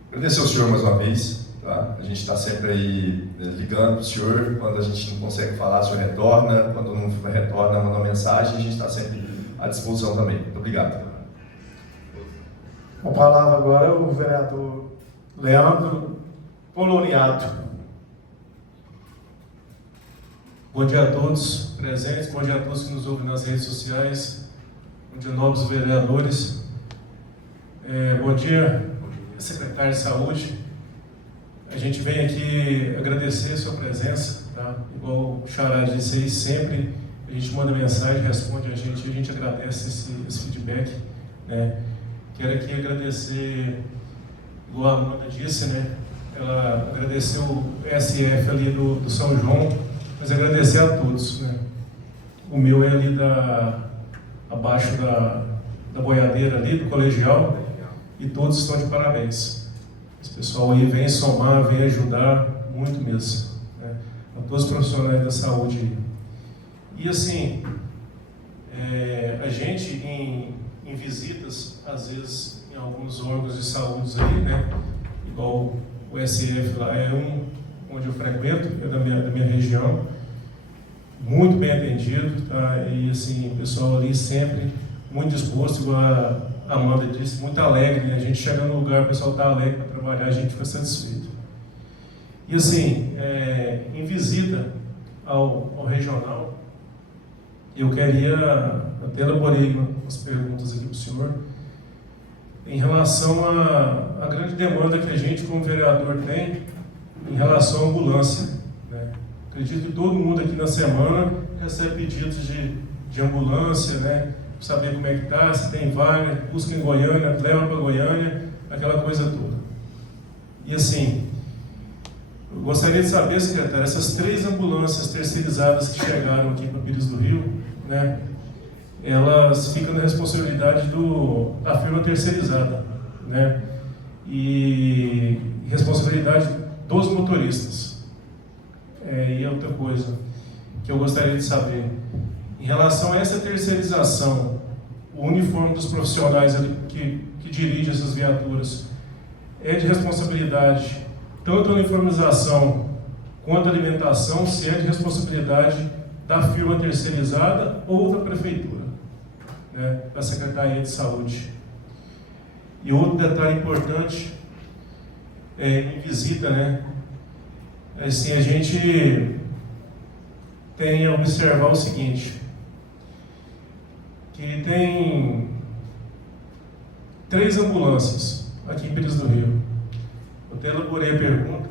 Agradecer ao senhor mais uma vez. Tá? A gente está sempre aí ligando para o senhor, quando a gente não consegue falar, o senhor retorna, quando não retorna, manda uma mensagem, a gente está sempre à disposição também. Muito obrigado. Com a palavra agora o vereador Leandro Poloniato. Bom dia a todos presentes, bom dia a todos que nos ouvem nas redes sociais, bom dia novos vereadores, bom dia secretário de Saúde. A gente vem aqui agradecer a sua presença, tá? Igual o Xará disse aí, sempre a gente manda mensagem, responde a gente agradece esse feedback, né? Quero aqui agradecer, igual a Amanda disse, né? Ela agradeceu o SF ali do São João, mas agradecer a todos, né? O meu é ali abaixo da boiadeira ali, do colegial, e todos estão de parabéns. Esse pessoal aí vem somar, vem ajudar muito mesmo, né? A todos os profissionais da saúde. E assim, a gente em visitas, às vezes em alguns órgãos de saúde aí, né? Igual o SF lá é onde eu frequento, é da minha região, muito bem atendido, tá? E assim, o pessoal ali sempre muito disposto, igual a Amanda disse, muito alegre, né? A gente chega no lugar, o pessoal está alegre para trabalhar, a gente fica satisfeito. E assim, em visita ao regional, eu queria, até elaborei umas perguntas aqui para o senhor, em relação à grande demanda que a gente, como vereador, tem em relação à ambulância, né? Acredito que todo mundo aqui na semana recebe pedidos de ambulância, né? Saber como é que está, se tem vaga, busca em Goiânia, leva para Goiânia, aquela coisa toda. E assim, eu gostaria de saber, secretário, essas 3 ambulâncias terceirizadas que chegaram aqui para Pires do Rio, né? Elas ficam na responsabilidade da firma terceirizada, né? E responsabilidade dos motoristas. E outra coisa que eu gostaria de saber, em relação a essa terceirização, o uniforme dos profissionais que dirigem essas viaturas é de responsabilidade tanto a uniformização quanto a alimentação, se é de responsabilidade da firma terceirizada ou da prefeitura, né, da Secretaria de Saúde. E outro detalhe importante, em visita, né, assim, a gente tem a observar o seguinte, que tem 3 ambulâncias aqui em Pires do Rio. Eu até elaborei a pergunta.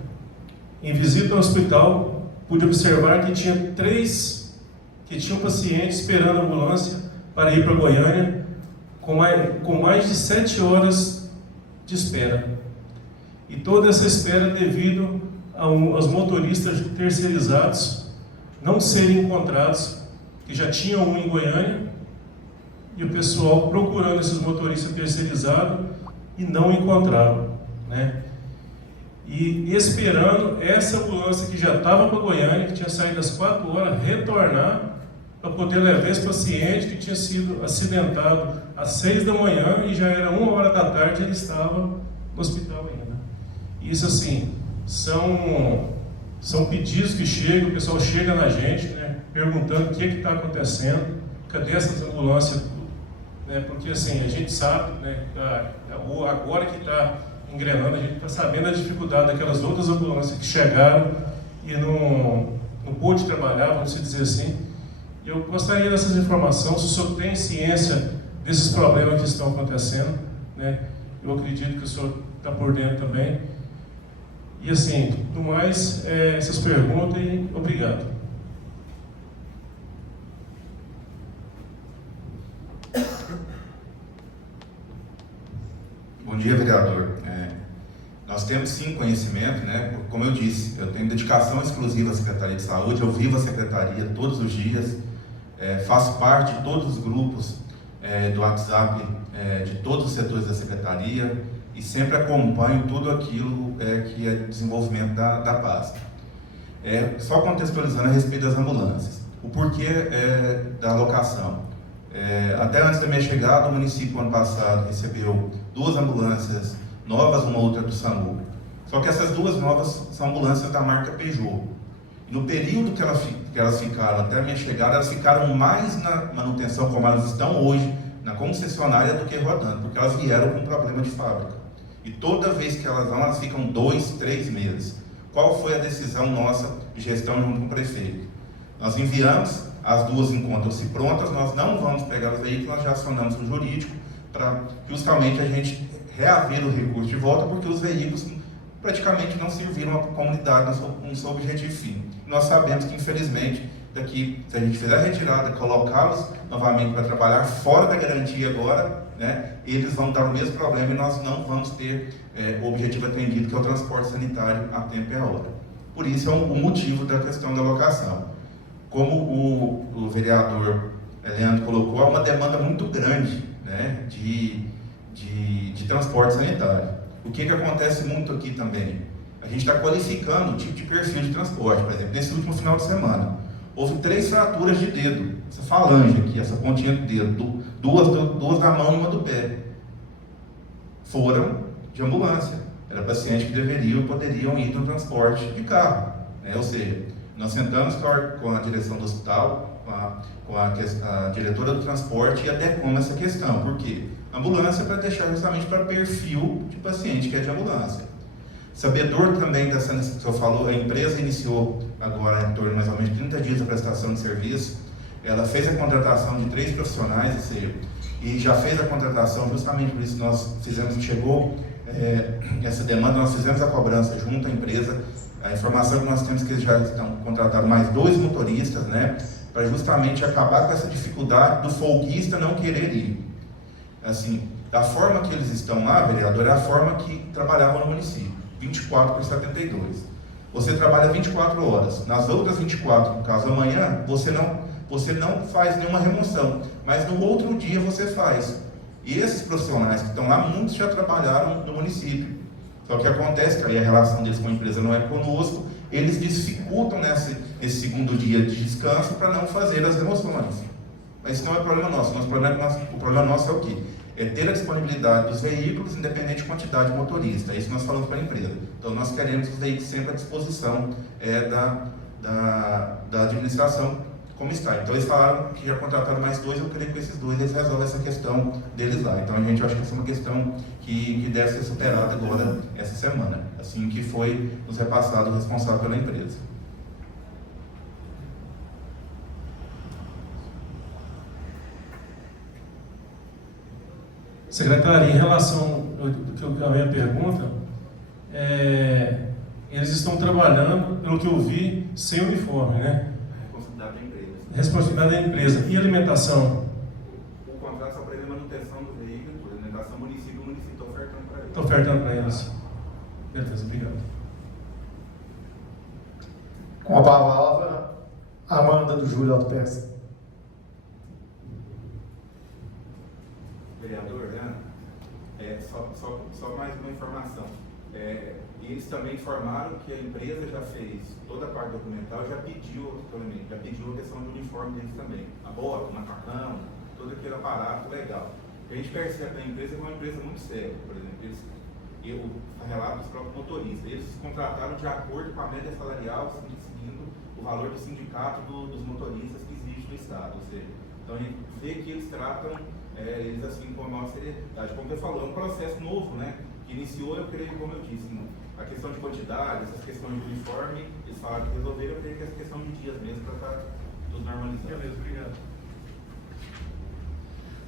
Em visita ao hospital, pude observar que tinham pacientes esperando a ambulância para ir para Goiânia, com mais de 7 horas de espera. E toda essa espera devido aos motoristas terceirizados não serem encontrados, que já tinham um em Goiânia, e o pessoal procurando esses motoristas terceirizados e não encontravam, né? E esperando essa ambulância que já estava para Goiânia, que tinha saído às 4 horas, retornar para poder levar esse paciente que tinha sido acidentado às 6 da manhã e já era 1 hora da tarde e ele estava no hospital ainda. Isso assim, são pedidos que chegam, o pessoal chega na gente, né, perguntando o que está acontecendo, cadê essas ambulâncias, né, porque assim, a gente sabe, né, agora que está engrenando, a gente está sabendo a dificuldade daquelas outras ambulâncias que chegaram e não pôde trabalhar, vamos dizer assim. Eu gostaria dessas informações, se o senhor tem ciência desses problemas que estão acontecendo, né, eu acredito que o senhor está por dentro também. E assim, no mais, essas perguntas e obrigado. Bom dia, vereador. Nós temos sim conhecimento, né? Como eu disse, eu tenho dedicação exclusiva à Secretaria de Saúde, eu vivo a Secretaria todos os dias, faço parte de todos os grupos do WhatsApp de todos os setores da Secretaria e sempre acompanho tudo aquilo que é desenvolvimento da pasta. Só contextualizando a respeito das ambulâncias, o porquê da alocação. Até antes da minha chegada, o município, ano passado, recebeu 2 ambulâncias novas, uma outra do SAMU. Só que essas 2 novas são ambulâncias da marca Peugeot. E no período que elas ficaram até a minha chegada, elas ficaram mais na manutenção como elas estão hoje, na concessionária do que rodando, porque elas vieram com problema de fábrica. E toda vez que elas vão, elas ficam 2, 3 meses. Qual foi a decisão nossa de gestão junto com o prefeito? Nós enviamos, as duas encontram-se prontas, nós não vamos pegar os veículos, nós já acionamos o jurídico para justamente a gente reaver o recurso de volta, porque os veículos praticamente não serviram à comunidade no seu objetivo fim. Nós sabemos que, infelizmente, daqui, se a gente fizer a retirada, colocá-los novamente para trabalhar fora da garantia agora, né, eles vão dar o mesmo problema e nós não vamos ter o objetivo atendido, que é o transporte sanitário a tempo e a hora. Por isso é o motivo da questão da locação. Como o vereador Leandro colocou, há uma demanda muito grande, né, de transporte sanitário. O que acontece muito aqui também? A gente está qualificando o tipo de perfil de transporte. Por exemplo, nesse último final de semana, houve 3 fraturas de dedo. Essa falange aqui, essa pontinha do dedo, duas da mão e uma do pé, foram de ambulância. Era paciente que deveriam e poderiam ir no transporte de carro, né? Ou seja, nós sentamos com a direção do hospital, com a diretora do transporte e até com essa questão. Por quê? Ambulância é para deixar justamente para perfil de paciente que é de ambulância. Sabedor também dessa, que o senhor falou, a empresa iniciou agora em torno de mais ou menos 30 dias a prestação de serviço. Ela fez a contratação de 3 profissionais, ou seja, e já fez a contratação, justamente por isso nós fizemos, chegou essa demanda, nós fizemos a cobrança junto à empresa. A informação que nós temos é que eles já estão contratando mais 2 motoristas, né, para justamente acabar com essa dificuldade do folguista não querer ir. Assim, da forma que eles estão lá, vereador, é a forma que trabalhavam no município, 24/72. Você trabalha 24 horas, nas outras 24, no caso amanhã, você não faz nenhuma remoção, mas no outro dia você faz. E esses profissionais que estão lá, muitos já trabalharam no município. Só que acontece que aí a relação deles com a empresa não é conosco, eles dificultam nesse segundo dia de descanso para não fazer as remoções. Mas isso não é problema nosso. O problema nosso é o quê? É ter a disponibilidade dos veículos, independente de quantidade de motorista. É isso que nós falamos para a empresa. Então, nós queremos os veículos sempre à disposição da administração, como está. Então, eles falaram que já contrataram mais 2, eu creio que com esses 2 eles resolvem essa questão deles lá. Então, a gente acha que essa é uma questão que deve ser superada agora, essa semana, assim que foi nos repassado o responsável pela empresa. Secretário, em relação à minha pergunta, eles estão trabalhando, pelo que eu vi, sem uniforme, né? Responsabilidade da empresa. Responsabilidade da empresa. E alimentação? O contrato só prevê manutenção do veículo, alimentação o município está ofertando para eles. Está ofertando para eles. Beleza, obrigado. Com a palavra, Amanda do Júlio Alto Pérez. Vereador, né? Só mais uma informação. Eles também informaram que a empresa já fez toda a parte documental, já pediu a questão do uniforme deles também. A bota, o macacão, todo aquele aparato legal. A gente percebe na empresa que é uma empresa muito séria. Por exemplo, relato dos próprios motoristas, eles contrataram de acordo com a média salarial, seguindo o valor do sindicato dos motoristas que existe no estado. Ou seja, então a gente vê que eles tratam eles assim com a maior seriedade. Como você falou, é um processo novo, né? Que iniciou, eu creio, como eu disse, a questão de quantidade, essas questões de uniforme, eles falaram que resolveram, eu creio que essa questão de dias mesmo para estar tudo normalizado. Beleza, obrigado.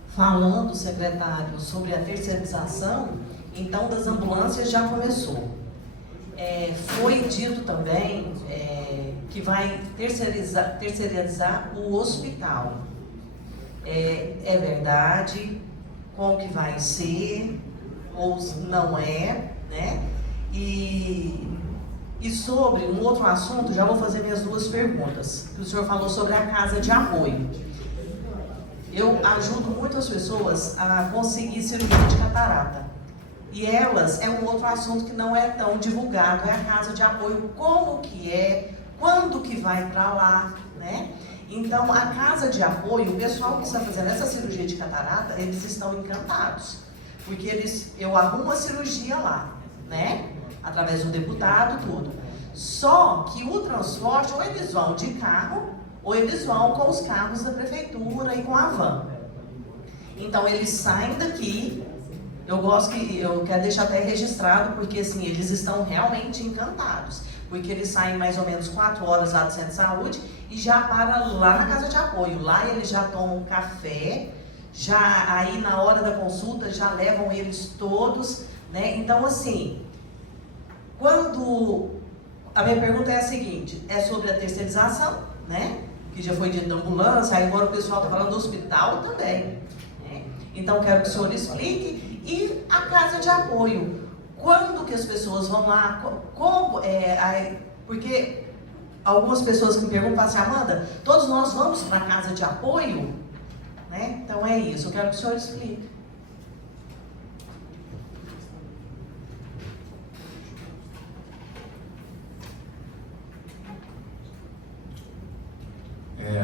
Falando, secretário, sobre a terceirização, então das ambulâncias já começou. Foi dito também que vai terceirizar o hospital. É verdade, como que vai ser, ou não é, né? E sobre um outro assunto, já vou fazer minhas 2 perguntas. O senhor falou sobre a casa de apoio. Eu ajudo muito as pessoas a conseguir cirurgia de catarata. E elas, é um outro assunto que não é tão divulgado, é a casa de apoio, como que é, quando que vai para lá, né? Então, a casa de apoio, o pessoal que está fazendo essa cirurgia de catarata, eles estão encantados. Porque eu arrumo a cirurgia lá, né? Através do deputado, tudo. Só que o transporte, ou eles vão de carro, ou eles vão com os carros da prefeitura e com a van. Então eles saem daqui. Eu quero deixar até registrado, porque assim, eles estão realmente encantados. Porque eles saem mais ou menos 4 horas lá do centro de saúde e já param lá na casa de apoio. Lá eles já tomam café, já aí na hora da consulta já levam eles todos, né? Então assim, a minha pergunta é a seguinte, é sobre a terceirização, né? Que já foi dito da ambulância, agora o pessoal está falando do hospital também, né? Então quero que o senhor explique. E a casa de apoio, quando que as pessoas vão lá, porque algumas pessoas que me perguntam assim, Amanda, todos nós vamos para a casa de apoio? Né? Então é isso, eu quero que o senhor explique.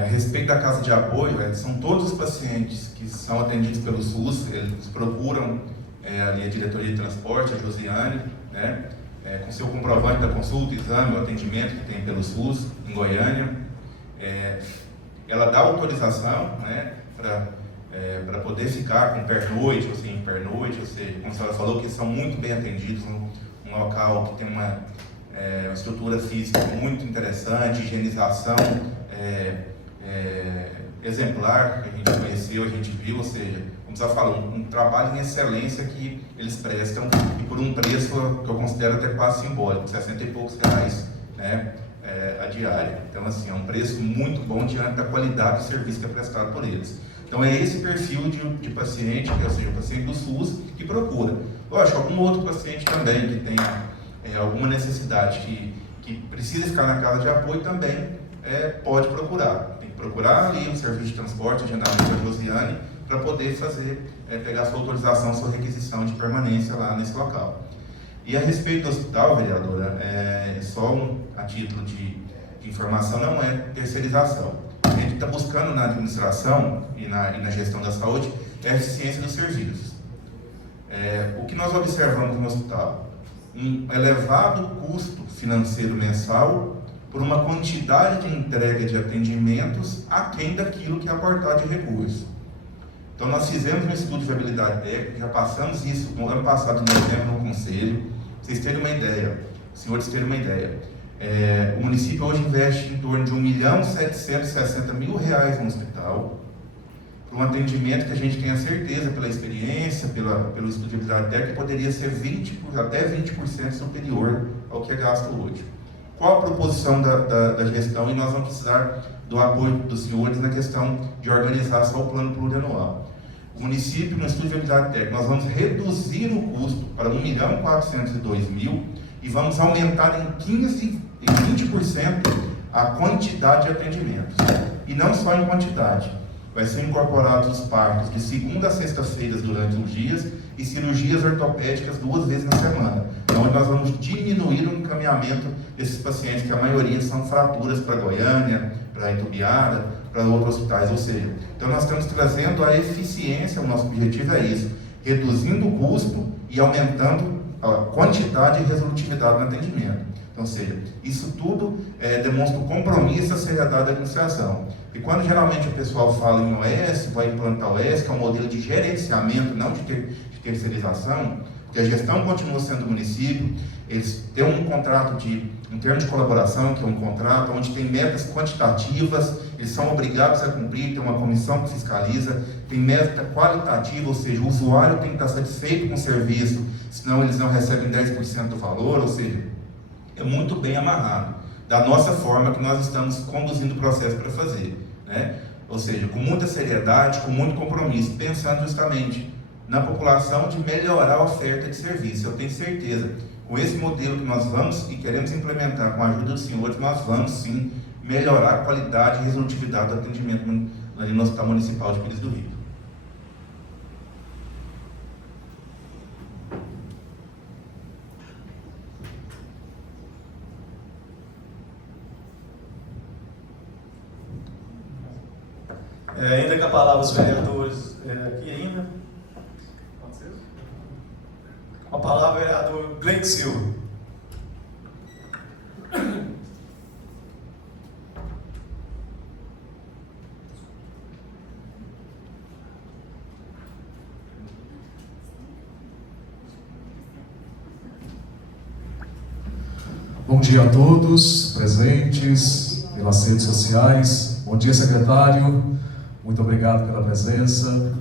A respeito da casa de apoio, são todos os pacientes que são atendidos pelo SUS, eles procuram ali a diretoria de transporte, a Josiane, né, com seu comprovante da consulta, exame, o atendimento que tem pelo SUS em Goiânia. Ela dá autorização, né, para poder ficar com pernoite, ou seja, como a senhora falou, que são muito bem atendidos, um local que tem uma estrutura física muito interessante, higienização exemplar, que a gente conheceu, a gente viu, ou seja, como você falou, um trabalho em excelência que eles prestam e por um preço que eu considero até quase simbólico, 60 e poucos reais, né, a diária. Então, assim, é um preço muito bom diante da qualidade do serviço que é prestado por eles. Então, é esse perfil de paciente, ou seja, o paciente do SUS, que procura. Lógico, algum outro paciente também que tenha alguma necessidade, que precisa ficar na casa de apoio também, pode procurar. Tem que procurar ali o serviço de transporte, agendamento da Josiane, para poder pegar sua autorização, sua requisição de permanência lá nesse local. E a respeito do hospital, vereadora, só a título de informação, não é terceirização. A gente está buscando na administração e na gestão da saúde a eficiência dos serviços. O que nós observamos no hospital? Um elevado custo financeiro mensal por uma quantidade de entrega de atendimentos aquém daquilo que é aportado de recurso. Então, nós fizemos um estudo de viabilidade técnica, já passamos isso no ano passado, em novembro, no Conselho. Para vocês terem uma ideia, os senhores terem uma ideia, o município hoje investe em torno de R$1.760.000 no hospital, para um atendimento que a gente tenha certeza, pela experiência, pelo estudo de viabilidade técnica, poderia ser até 20% superior ao que é gasto hoje. Qual a proposição da gestão? E nós vamos precisar do apoio dos senhores na questão de organizar só o plano plurianual. O município, no estudo de viabilidade técnica, nós vamos reduzir o custo para R$1.402.000 e vamos aumentar em 15% e 20% a quantidade de atendimentos. E não só em quantidade. Vai ser incorporados os partos de segunda a sexta-feira durante os dias e cirurgias ortopédicas 2 vezes na semana. Então, nós vamos diminuir o encaminhamento desses pacientes, que a maioria são fraturas para Goiânia, para Itubiara, para outros hospitais. Ou seja, então nós estamos trazendo a eficiência, o nosso objetivo é isso, reduzindo o custo e aumentando a quantidade e resolutividade no atendimento. Então, ou seja, isso tudo demonstra o compromisso e a seriedade da administração. E quando geralmente o pessoal fala em OS, vai implantar OS, que é um modelo de gerenciamento, não de terceirização, porque a gestão continua sendo do município, eles têm um contrato um termo de colaboração, que é um contrato onde tem metas quantitativas, eles são obrigados a cumprir, tem uma comissão que fiscaliza, tem meta qualitativa, ou seja, o usuário tem que estar satisfeito com o serviço, senão eles não recebem 10% do valor, ou seja, é muito bem amarrado, da nossa forma que nós estamos conduzindo o processo para fazer, né? Ou seja, com muita seriedade, com muito compromisso, pensando justamente na população de melhorar a oferta de serviço. Eu tenho certeza, com esse modelo que nós vamos e queremos implementar com a ajuda dos senhores, nós vamos sim melhorar a qualidade e resolutividade do atendimento ali no Hospital Municipal de Pires do Rio. Ainda com a palavra os vereadores aqui ainda. Com a palavra o vereador Gleike Silva. Bom dia a todos presentes pelas redes sociais. Bom dia, secretário. Muito obrigado pela presença.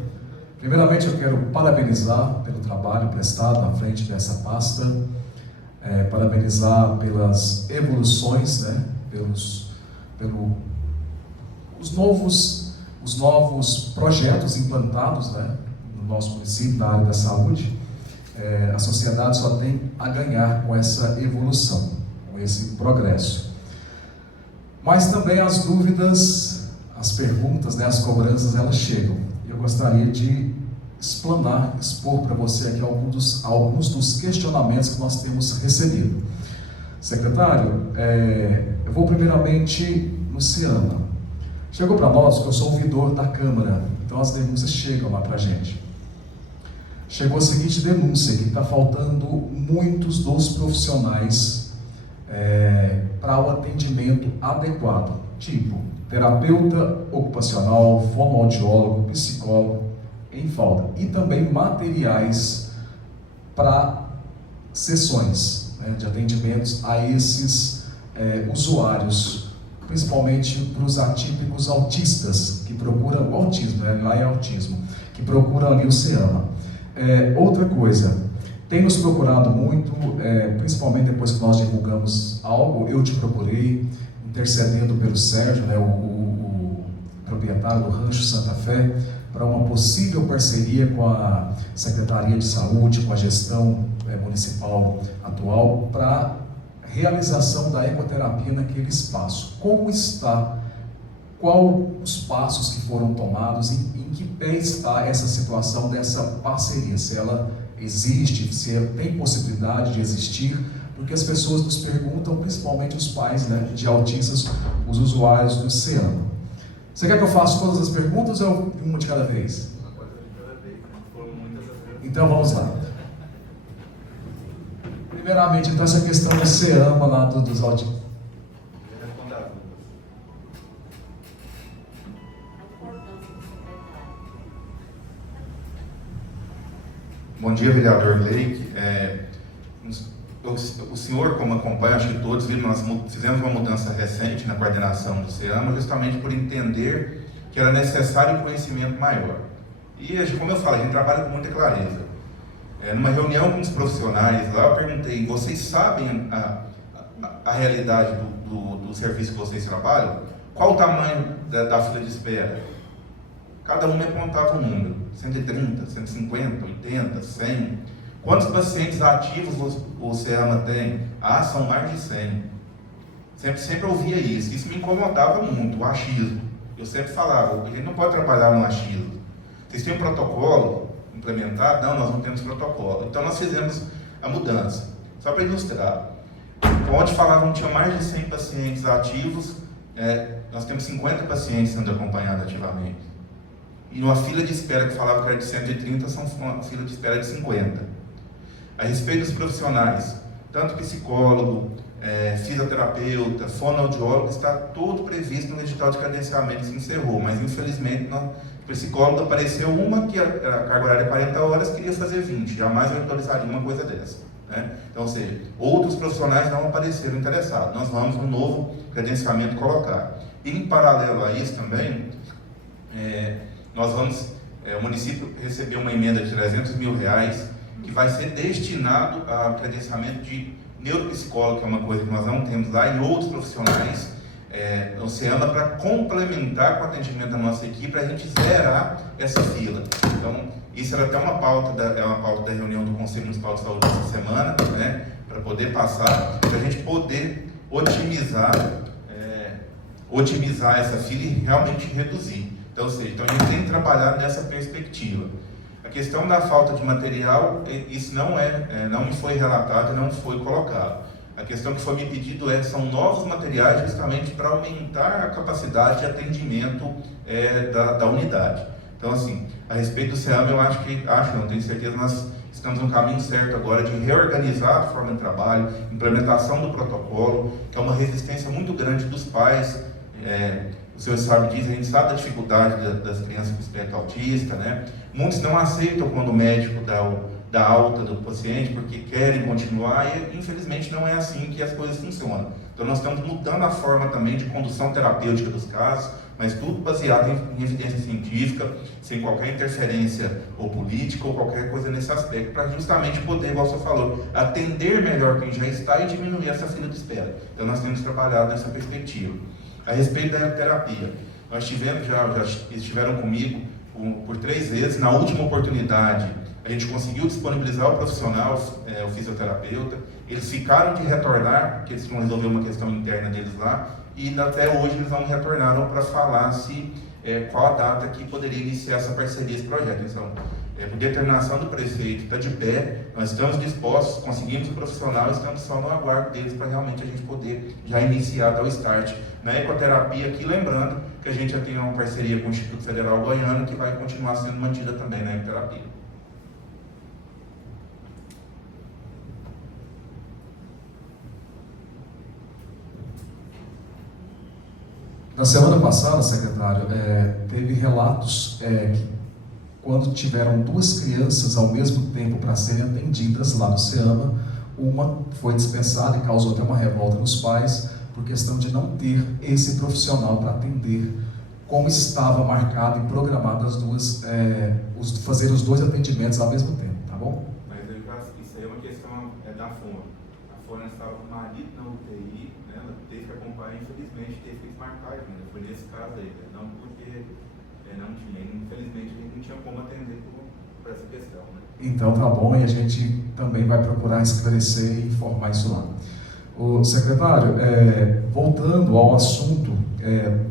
Primeiramente, eu quero parabenizar pelo trabalho prestado à frente dessa pasta, parabenizar pelas evoluções, né, os novos projetos implantados, né, no nosso município, na área da saúde. A sociedade só tem a ganhar com essa evolução, com esse progresso. Mas também as dúvidas, as perguntas, né, as cobranças, elas chegam. Eu gostaria de expor para você aqui alguns dos questionamentos que nós temos recebido. Secretário, eu vou primeiramente no CIAMA. Chegou para nós, eu sou ouvidor da Câmara, então as denúncias chegam lá para a gente. Chegou a seguinte denúncia, que está faltando muitos dos profissionais para o atendimento adequado, tipo terapeuta ocupacional, fonoaudiólogo, psicólogo, em falta. E também materiais para sessões, né, de atendimentos a esses usuários, principalmente para os atípicos autistas, que procuram o autismo, né, lá é autismo, que procuram ali o CIAMA. Outra coisa, tem nos procurado muito, principalmente depois que nós divulgamos algo, eu te procurei, intercedendo pelo Sérgio, né, o proprietário do Rancho Santa Fé, para uma possível parceria com a Secretaria de Saúde, com a gestão municipal atual, para realização da ecoterapia naquele espaço. Como está? Qual os passos que foram tomados? Em que pé está essa situação dessa parceria? Se ela existe, se ela tem possibilidade de existir? Porque as pessoas nos perguntam, principalmente os pais, né, de autistas, os usuários do CIAMA. Você quer que eu faça todas as perguntas ou uma de cada vez? Então vamos lá. Primeiramente, então, essa questão do CIAMA lá dos autistas. Bom dia, vereador Blake. O senhor, como acompanha, acho que todos viram, nós fizemos uma mudança recente na coordenação do CIAMA, justamente por entender que era necessário um conhecimento maior. E, como eu falei, a gente trabalha com muita clareza. Numa reunião com os profissionais lá, eu perguntei: vocês sabem a realidade do serviço que vocês trabalham? Qual o tamanho da fila de espera? Cada um me apontava um número: 130, 150, 80, 100. Quantos pacientes ativos o CIAMA tem? São mais de 100. Sempre ouvia isso. Isso me incomodava muito, o achismo. Eu sempre falava: a gente não pode trabalhar no achismo. Vocês têm um protocolo implementado? Não, nós não temos protocolo. Então nós fizemos a mudança. Só para ilustrar. Onde falavam que tinha mais de 100 pacientes ativos, nós temos 50 pacientes sendo acompanhados ativamente. E numa fila de espera que falava que era de 130, são uma fila de espera de 50. A respeito dos profissionais, tanto psicólogo, fisioterapeuta, fonoaudiólogo, está tudo previsto no edital de credenciamento que se encerrou, mas infelizmente o psicólogo apareceu uma que a carga horária é 40 horas, queria fazer 20, jamais eu autorizaria uma coisa dessa. Né? Então, ou seja, outros profissionais não apareceram interessados, nós vamos no novo credenciamento colocar. E em paralelo a isso também, nós vamos, o município recebeu uma emenda de R$300 mil, que vai ser destinado a credenciamento de neuropsicólogo, que é uma coisa que nós não temos lá, e outros profissionais no CIAMA, para complementar com o atendimento da nossa equipe, para a gente zerar essa fila. Então, isso era até uma pauta da reunião do Conselho Municipal de Saúde essa semana, né, para poder passar, para a gente poder otimizar essa fila e realmente reduzir. Então, ou seja, a gente tem que trabalhar nessa perspectiva. A questão da falta de material, isso não me foi relatado e não foi colocado. A questão que foi me pedido são novos materiais, justamente para aumentar a capacidade de atendimento da unidade. Então, assim, a respeito do CIAMA, não tenho certeza, nós estamos no caminho certo agora de reorganizar a forma de trabalho, implementação do protocolo, que é uma resistência muito grande dos pais. O senhor sabe disso, a gente sabe da dificuldade das crianças com espectro autista, né? Muitos não aceitam quando o médico dá da alta do paciente porque querem continuar e infelizmente não é assim que as coisas funcionam. Então nós estamos mudando a forma também de condução terapêutica dos casos, mas tudo baseado em evidência científica, sem qualquer interferência ou política ou qualquer coisa nesse aspecto, para justamente poder, igual o senhor falou, atender melhor quem já está e diminuir essa fila de espera. Então nós temos trabalhado nessa perspectiva. A respeito da terapia, nós tivemos, já estiveram comigo por 3 vezes. Na última oportunidade, a gente conseguiu disponibilizar o profissional, o fisioterapeuta. Eles ficaram de retornar, porque eles vão resolver uma questão interna deles lá, e até hoje eles não retornaram para falar qual a data que poderia iniciar essa parceria, esse projeto. Então, por determinação do prefeito, está de pé, nós estamos dispostos, conseguimos o profissional, estamos só no aguardo deles para realmente a gente poder já iniciar, dar o start na ecoterapia aqui, lembrando que a gente já tem uma parceria com o Instituto Federal Goiano, que vai continuar sendo mantida também na ecoterapia. Na semana passada, secretário, teve relatos que quando tiveram 2 crianças ao mesmo tempo para serem atendidas lá no SEAMA, uma foi dispensada e causou até uma revolta nos pais por questão de não ter esse profissional para atender como estava marcado e programado fazer os 2 atendimentos ao mesmo tempo, tá bom? Mas isso aí é uma questão da FONA. A FONA estava com o marido na UTI, né? Ela teve que acompanhar, infelizmente, teve que desmarcar ainda. Foi nesse caso aí, né? Não porque não tinha, infelizmente a gente não tinha como atender por essa questão, né? Então tá bom, e a gente também vai procurar esclarecer e informar isso lá. O secretário, voltando ao assunto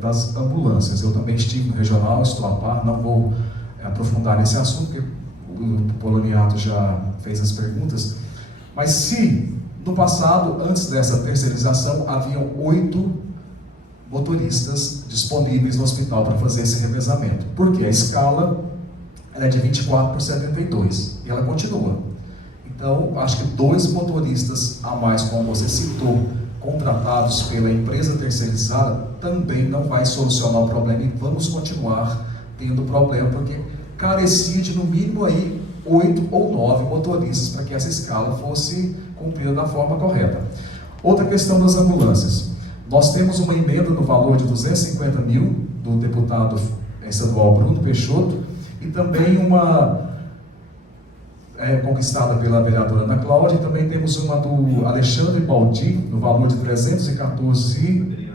das ambulâncias, eu também estive no regional, estou a par, não vou aprofundar nesse assunto, porque o Poloniato já fez as perguntas, mas se no passado, antes dessa terceirização, haviam 8 motoristas disponíveis no hospital para fazer esse revezamento, porque a escala é de 24 por 72 e ela continua. Então, acho que 2 motoristas a mais, como você citou, contratados pela empresa terceirizada, também não vai solucionar o problema e vamos continuar tendo problema, porque carecia de no mínimo aí 8 ou 9 motoristas para que essa escala fosse cumprida da forma correta. Outra questão das ambulâncias. Nós temos uma emenda no valor de 250 mil do deputado estadual Bruno Peixoto e também uma conquistada pela vereadora Ana Cláudia, e também temos uma do Alexandre Baldi, no valor de 314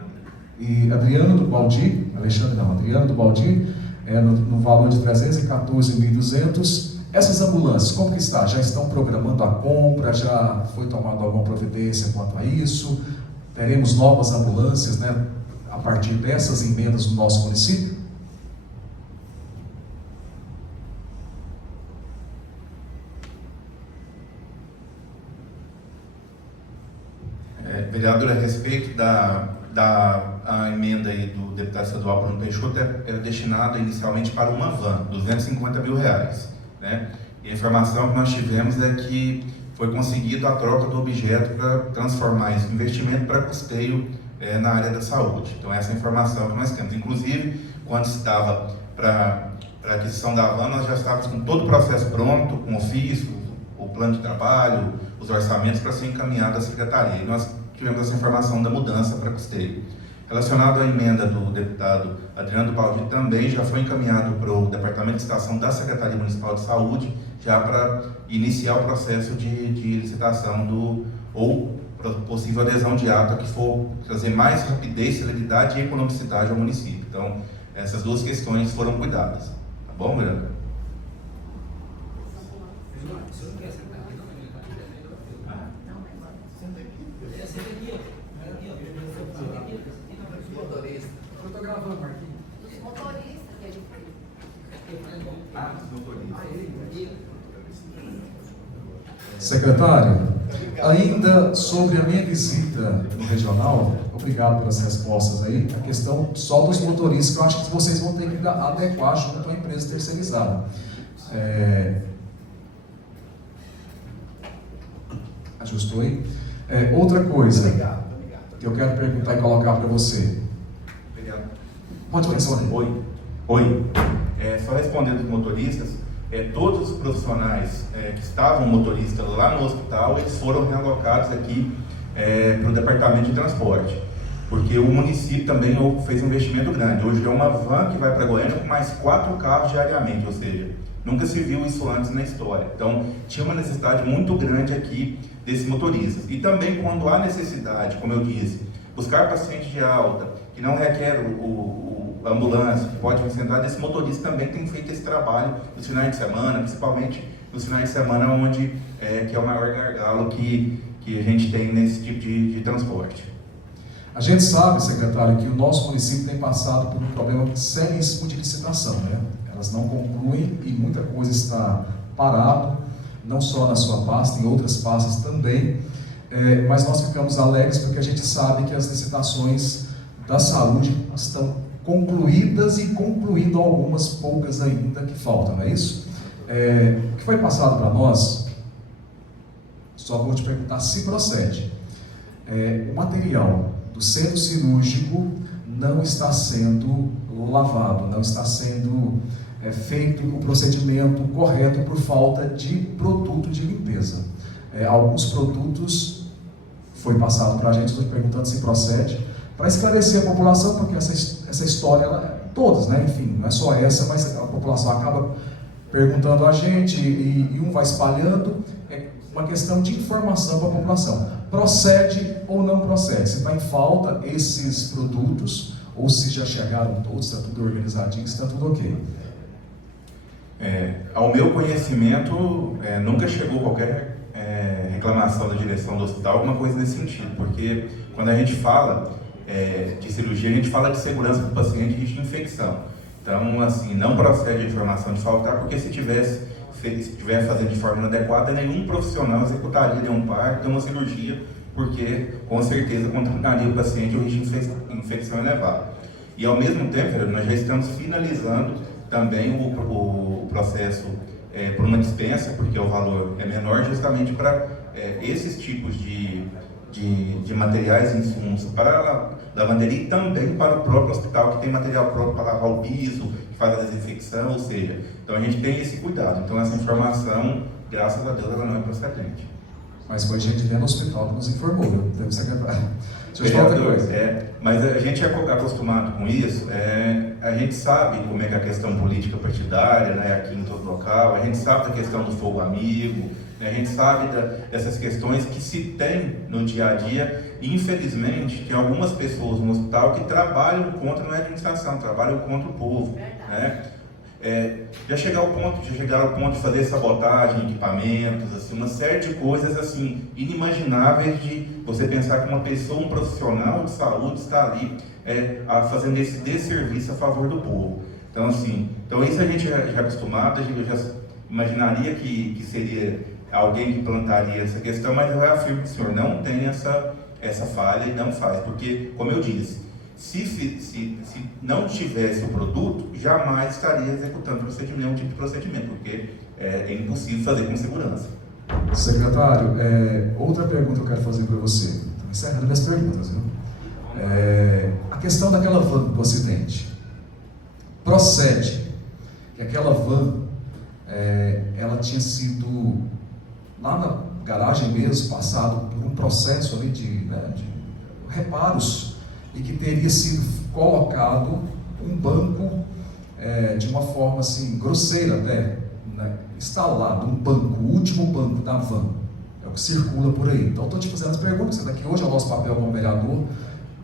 e Adriano do Baldi, Adriano do Baldi, no valor de 314.200. Essas ambulâncias, como que está? Já estão programando a compra? Já foi tomada alguma providência quanto a isso? Teremos novas ambulâncias, né, a partir dessas emendas no nosso município? Vereador, a respeito da emenda aí do deputado estadual Bruno Peixoto, era destinado inicialmente para uma van, R$250 mil, né? E a informação que nós tivemos é que foi conseguido a troca do objeto para transformar esse investimento para custeio na área da saúde. Então essa é a informação que nós temos. Inclusive, quando se estava para a aquisição da van, nós já estávamos com todo o processo pronto, com ofício, o plano de trabalho, os orçamentos para ser encaminhado à secretaria. E nós tivemos essa informação da mudança para custeio. Relacionado à emenda do deputado Adriano Baldi, também já foi encaminhado para o Departamento de Estação da Secretaria Municipal de Saúde, já para iniciar o processo de licitação ou possível adesão de ata que for trazer mais rapidez, celeridade e economicidade ao município. Então, essas 2 questões foram cuidadas. Tá bom, vereador? Eu tô gravando, Marquinhos. Os motoristas que ele fez. Secretário, ainda sobre a minha visita no regional, obrigado pelas respostas aí, a questão só dos motoristas, que eu acho que vocês vão ter que adequar junto à empresa terceirizada. Ajustou aí? Outra coisa que eu quero perguntar e colocar para você. Obrigado. Pode responder. Oi. Só respondendo os motoristas, todos os profissionais que estavam motoristas lá no hospital, eles foram realocados aqui para o departamento de transporte, porque o município também fez um investimento grande. Hoje é uma van que vai para Goiânia com mais 4 carros diariamente, ou seja, nunca se viu isso antes na história. Então, tinha uma necessidade muito grande aqui desses motoristas. E também, quando há necessidade, como eu disse, buscar paciente de alta, que não requer a ambulância, que pode concentrar, esse motorista também tem feito esse trabalho nos finais de semana, principalmente nos finais de semana, onde que é o maior gargalo que a gente tem nesse tipo de transporte. A gente sabe, secretário, que o nosso município tem passado por um problema seríssimo de licitação, né? Elas não concluem e muita coisa está parado, não só na sua pasta, em outras pastas também, mas nós ficamos alegres porque a gente sabe que as licitações da saúde estão concluídas e concluindo algumas poucas ainda que faltam, não é isso? O que foi passado para nós, só vou te perguntar se procede. O material do centro cirúrgico não está sendo lavado, não está sendo feito o procedimento correto por falta de produto de limpeza. Alguns produtos foi passado para a gente, estou perguntando se procede, para esclarecer a população, porque essa história, todas, né? Enfim, não é só essa, mas a população acaba perguntando a gente e um vai espalhando. É uma questão de informação para a população. Procede ou não procede? Se está em falta esses produtos, ou se já chegaram todos, está tudo organizadinho, está tudo ok? Ao meu conhecimento, nunca chegou qualquer reclamação da direção do hospital, alguma coisa nesse sentido, porque quando a gente fala de cirurgia, a gente fala de segurança do paciente e de infecção. Então, assim, não procede a informação de faltar, porque se estiver fazendo de forma inadequada, nenhum profissional executaria um parto, uma cirurgia, porque com certeza contaminaria o paciente o risco de infecção elevado. E ao mesmo tempo, nós já estamos finalizando também o processo por uma dispensa, porque o valor é menor, justamente para esses tipos de materiais e insumos para a lavanderia e também para o próprio hospital, que tem material próprio para lavar o piso, que faz a desinfecção, ou seja, então a gente tem esse cuidado. Então essa informação, graças a Deus, ela não é procedente. Mas foi gente dentro do hospital que nos informou, viu? Deve ser secretário. Deixa eu te falar outra coisa. Mas a gente é acostumado com isso, a gente sabe como é que é a questão política partidária, né, aqui em todo local, a gente sabe da questão do fogo amigo, a gente sabe dessas questões que se tem no dia a dia, e infelizmente tem algumas pessoas no hospital que trabalham contra, não é administração, trabalham contra o povo, né? Já chegaram ao ponto de fazer sabotagem, equipamentos, assim, uma série de coisas assim, inimagináveis de você pensar que uma pessoa, um profissional de saúde está ali fazendo esse desserviço a favor do povo. Então, assim, isso a gente já é acostumado, eu já imaginaria que seria alguém que plantaria essa questão, mas eu afirmo que o senhor não tem essa falha e não faz, porque, como eu disse, se não tivesse o produto, jamais estaria executando nenhum tipo de procedimento, porque é impossível fazer com segurança. Secretário, outra pergunta que eu quero fazer para você. Estou encerrando minhas perguntas, viu? A questão daquela van do acidente. Procede que aquela van, ela tinha sido, lá na garagem mesmo, passado por um processo ali de reparos, e que teria sido colocado um banco de uma forma assim, grosseira até, né? Instalado um banco, o último banco da van, é o que circula por aí. Então estou te fazendo as perguntas, daqui hoje é o nosso papel como vereador,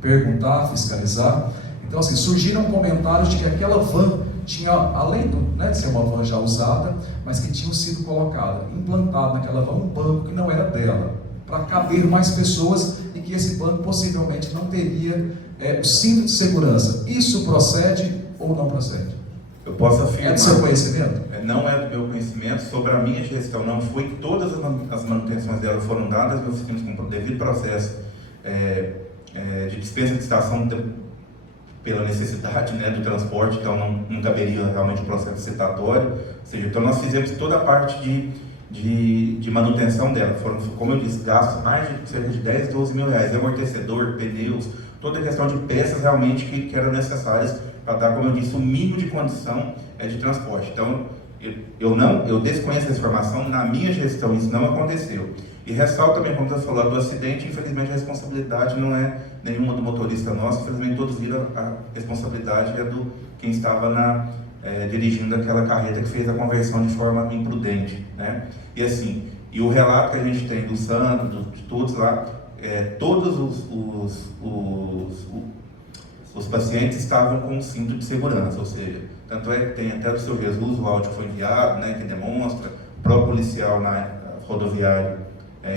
perguntar, fiscalizar. Então assim, surgiram comentários de que aquela van tinha, além de ser uma van já usada, mas que tinha sido colocada, implantado naquela van um banco que não era dela, para caber mais pessoas, e que esse banco possivelmente não teria o cinto de segurança. Isso procede ou não procede? Eu posso afirmar. É do seu conhecimento? Não é do meu conhecimento, sobre a minha gestão não foi, todas as manutenções dela foram dadas, nós fizemos com o devido processo de dispensa de estação pela necessidade, né, do transporte, então não caberia realmente o processo licitatório, ou seja, então nós fizemos toda a parte de manutenção dela. Foram, como eu disse, gastos mais de cerca de 10, 12 mil reais, amortecedor, pneus, toda a questão de peças realmente que eram necessárias para dar, como eu disse, o mínimo de condição de transporte. Então, Eu desconheço essa informação, na minha gestão isso não aconteceu. E ressalto também, como você falou, do acidente, infelizmente a responsabilidade não é nenhuma do motorista nosso, infelizmente todos viram a responsabilidade é do quem estava dirigindo aquela carreta que fez a conversão de forma imprudente, né? E assim, e o relato que a gente tem do Sandro, de todos lá, todos os pacientes estavam com um cinto de segurança, ou seja, tanto é que tem até do seu Jesus o áudio que foi enviado, né, que demonstra, o próprio policial na rodoviária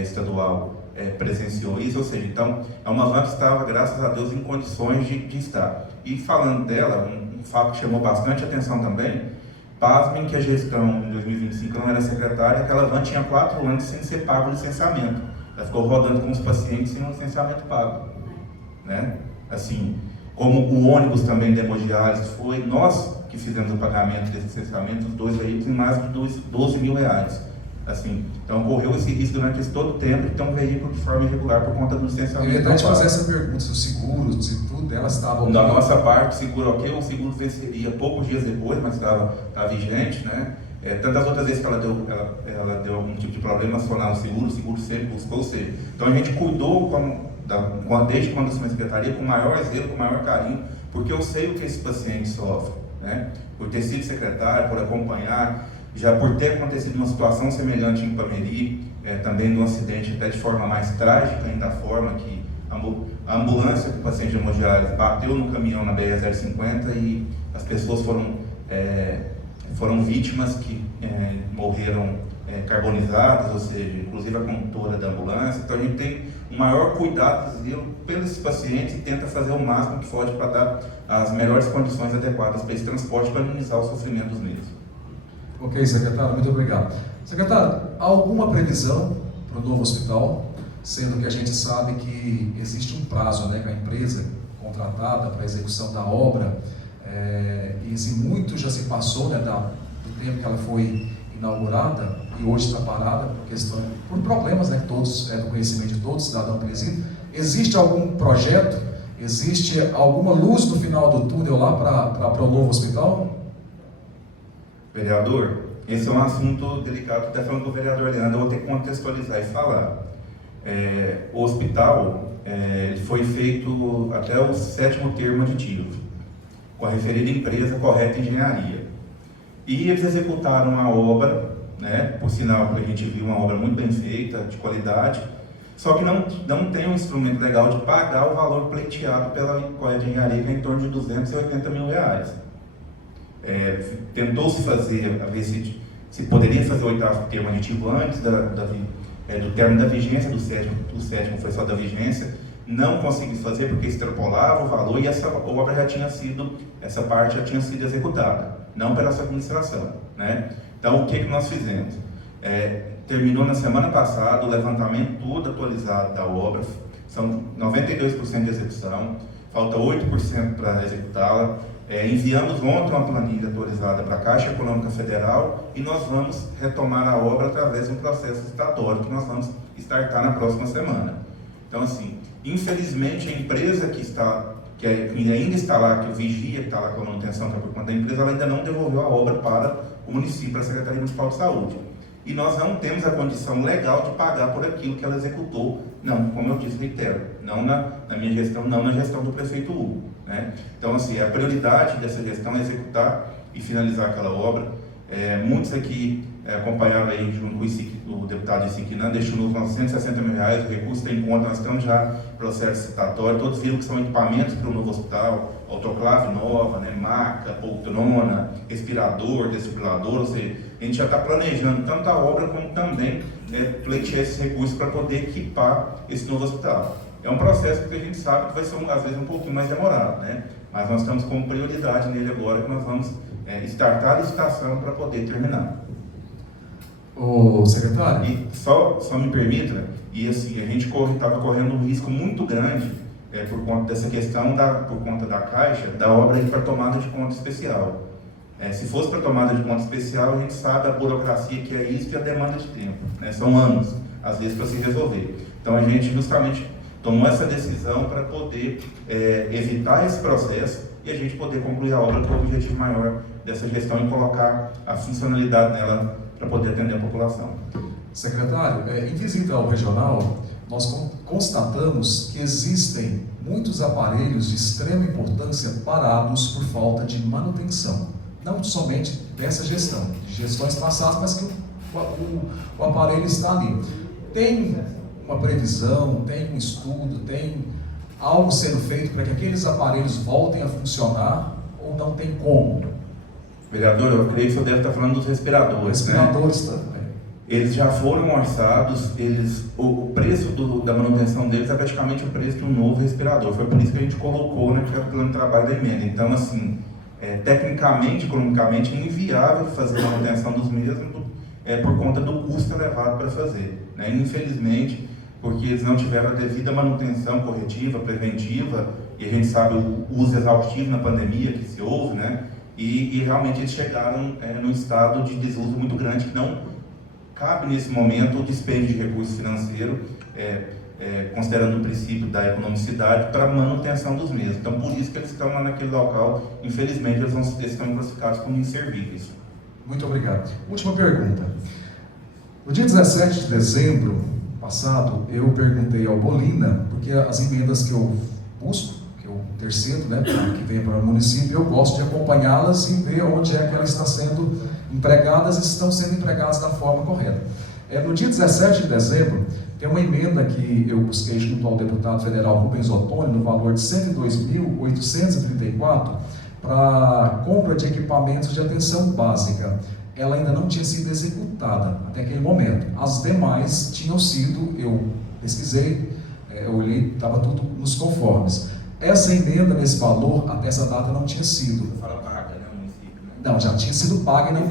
estadual presenciou isso, ou seja, então é uma van que estava, graças a Deus, em condições de estar. E falando dela, um fato que chamou bastante atenção também, pasmem que a gestão em 2025 não era secretária, aquela van tinha 4 anos sem ser pago o licenciamento. Ela ficou rodando com os pacientes sem um licenciamento pago, né? Assim, como o ônibus também de hemodiálise foi, nós que fizemos o pagamento desse licenciamento, os 2 veículos, em mais de 12 mil reais. Assim, então correu esse risco durante todo o tempo de ter um veículo de forma irregular por conta do licenciamento. Eu ia até te fazer essa pergunta, se o seguro, se tudo dela estava... Da nossa parte, seguro ok, o seguro venceria poucos dias depois, mas estava vigente, né? Tantas outras vezes que ela deu algum tipo de problema, acionar o seguro sempre buscou, ou seja, então a gente cuidou desde quando assumi a secretaria com maior zelo, com maior carinho, porque eu sei o que esse paciente sofre, né? Por ter sido secretário, por acompanhar, já por ter acontecido uma situação semelhante em Ipameri, também de um acidente até de forma mais trágica, ainda da forma que a ambulância com o paciente de hemodiálise bateu no caminhão na BR-050 e as pessoas foram vítimas que morreram carbonizadas, ou seja, inclusive a condutora da ambulância. Então a gente tem um maior cuidado pelos pacientes e tenta fazer o máximo que pode para dar as melhores condições adequadas para esse transporte, para minimizar o sofrimento dos mesmos. Ok, secretário, muito obrigado. Secretário, há alguma previsão para o novo hospital, sendo que a gente sabe que existe um prazo, né, que a empresa contratada para a execução da obra, e assim, muito já se passou, né, do tempo que ela foi inaugurada e hoje está parada por problemas, né, que todos, do conhecimento de todos, cidadão presídio. Existe algum projeto, existe alguma luz no final do túnel lá para o novo hospital? Vereador, esse é um assunto delicado, até falando com o vereador Leandro, eu vou ter que contextualizar e falar. O hospital foi feito até o 7º termo aditivo, com a referida empresa Correta Engenharia. E eles executaram a obra, né, por sinal que a gente viu uma obra muito bem feita, de qualidade, só que não tem um instrumento legal de pagar o valor pleiteado pela Correta Engenharia, que é em torno de 280 mil reais. Tentou-se fazer, a ver se poderia fazer o 8º termo aditivo antes do término da vigência, do 7º foi só da vigência, não consegui fazer porque extrapolava o valor e essa obra essa parte já tinha sido executada, não pela sua administração, né? Então o que nós fizemos? Terminou na semana passada o levantamento todo atualizado da obra, são 92% de execução, falta 8% para executá-la. Enviamos ontem uma planilha atualizada para a Caixa Econômica Federal e nós vamos retomar a obra através de um processo licitatório que nós vamos startar na próxima semana. Então, assim, infelizmente a empresa que ainda está lá, que o Vigia, que está lá com a manutenção, que é por conta da empresa, ela ainda não devolveu a obra para o município, para a Secretaria Municipal de Saúde. E nós não temos a condição legal de pagar por aquilo que ela executou, não, como eu disse, reitero, não na minha gestão, não na gestão do prefeito Hugo, né? Então, assim, a prioridade dessa gestão é executar e finalizar aquela obra. Muitos aqui acompanharam aí, junto com o deputado Isiquinan, destinou 960 mil reais, o recurso está em conta, nós estamos já em processo citatório, todos viram que são equipamentos para o novo hospital, autoclave nova, né, maca, poltrona, respirador, desfibrilador, ou seja, a gente já está planejando tanto a obra como também pleitear esses recursos para poder equipar esse novo hospital. É um processo que a gente sabe que vai ser, às vezes, um pouquinho mais demorado, né? Mas nós estamos como prioridade nele agora, que nós vamos startar a licitação para poder terminar. Ô, secretário? E só me permita, e assim, a gente estava correndo um risco muito grande por conta dessa questão, por conta da Caixa, da obra para tomada de conta especial. Se fosse para tomada de conta especial, a gente sabe a burocracia que é isso e a demanda de tempo, né? São anos, às vezes, para se resolver. Então a gente justamente tomou essa decisão para poder evitar esse processo, e a gente poder concluir a obra, que é o objetivo maior dessa gestão, e colocar a funcionalidade nela para poder atender a população. Secretário, em visita ao regional, nós constatamos que existem muitos aparelhos de extrema importância parados por falta de manutenção. Não somente dessa gestão, de gestões passadas, mas que o aparelho está ali. Tem uma previsão, tem um estudo, tem algo sendo feito para que aqueles aparelhos voltem a funcionar, ou não tem como? Vereador, eu creio que o senhor deve estar falando dos respiradores. Respiradores, né? também. Eles já foram orçados, o preço da manutenção deles é praticamente o preço de um novo respirador. Foi por isso que a gente colocou naquele plano de trabalho da emenda. Então, assim, tecnicamente, economicamente, é inviável fazer a manutenção dos mesmos por conta do custo elevado para fazer, né? Infelizmente, porque eles não tiveram a devida manutenção corretiva, preventiva, e a gente sabe o uso exaustivo na pandemia que se houve, né? E realmente eles chegaram num estado de desuso muito grande, que não cabe nesse momento o dispêndio de recurso financeiro, considerando o princípio da economicidade, para a manutenção dos mesmos. Então, por isso que eles estão lá naquele local, infelizmente, eles estão classificados como inservíveis. Muito obrigado. Última pergunta. No dia 17 de dezembro passado, eu perguntei ao Bolina, porque as emendas que eu busco, que eu intercedo, né, que vem para o município, eu gosto de acompanhá-las e ver onde é que elas estão sendo empregadas e estão sendo empregadas da forma correta. No dia 17 de dezembro, tem uma emenda que eu busquei junto ao deputado federal Rubens Ottoni, no valor de R$ 102.834, para compra de equipamentos de atenção básica. Ela ainda não tinha sido executada até aquele momento. As demais tinham sido, eu pesquisei, eu olhei, estava tudo nos conformes. Essa emenda nesse valor, até essa data, não tinha sido. Você fala paga, né, o município, né? Não, já tinha sido paga e não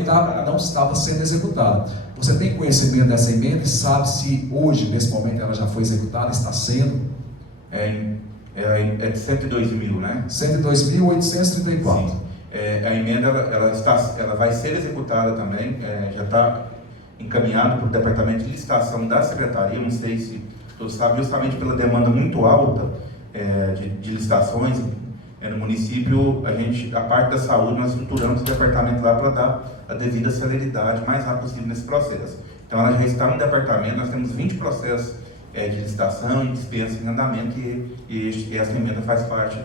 estava sendo executada. Você tem conhecimento dessa emenda e sabe se hoje, nesse momento, ela já foi executada, está sendo? É de 102 mil, né? 102.834. Sim. A emenda ela vai ser executada também, já está encaminhado para o departamento de licitação da secretaria. Não sei se todos sabem, justamente pela demanda muito alta de licitações no município, a parte da saúde, nós estruturamos o departamento lá para dar a devida celeridade o mais rápido possível nesse processo. Então, ela já está no departamento, nós temos 20 processos de licitação e dispensa em andamento, e essa emenda faz parte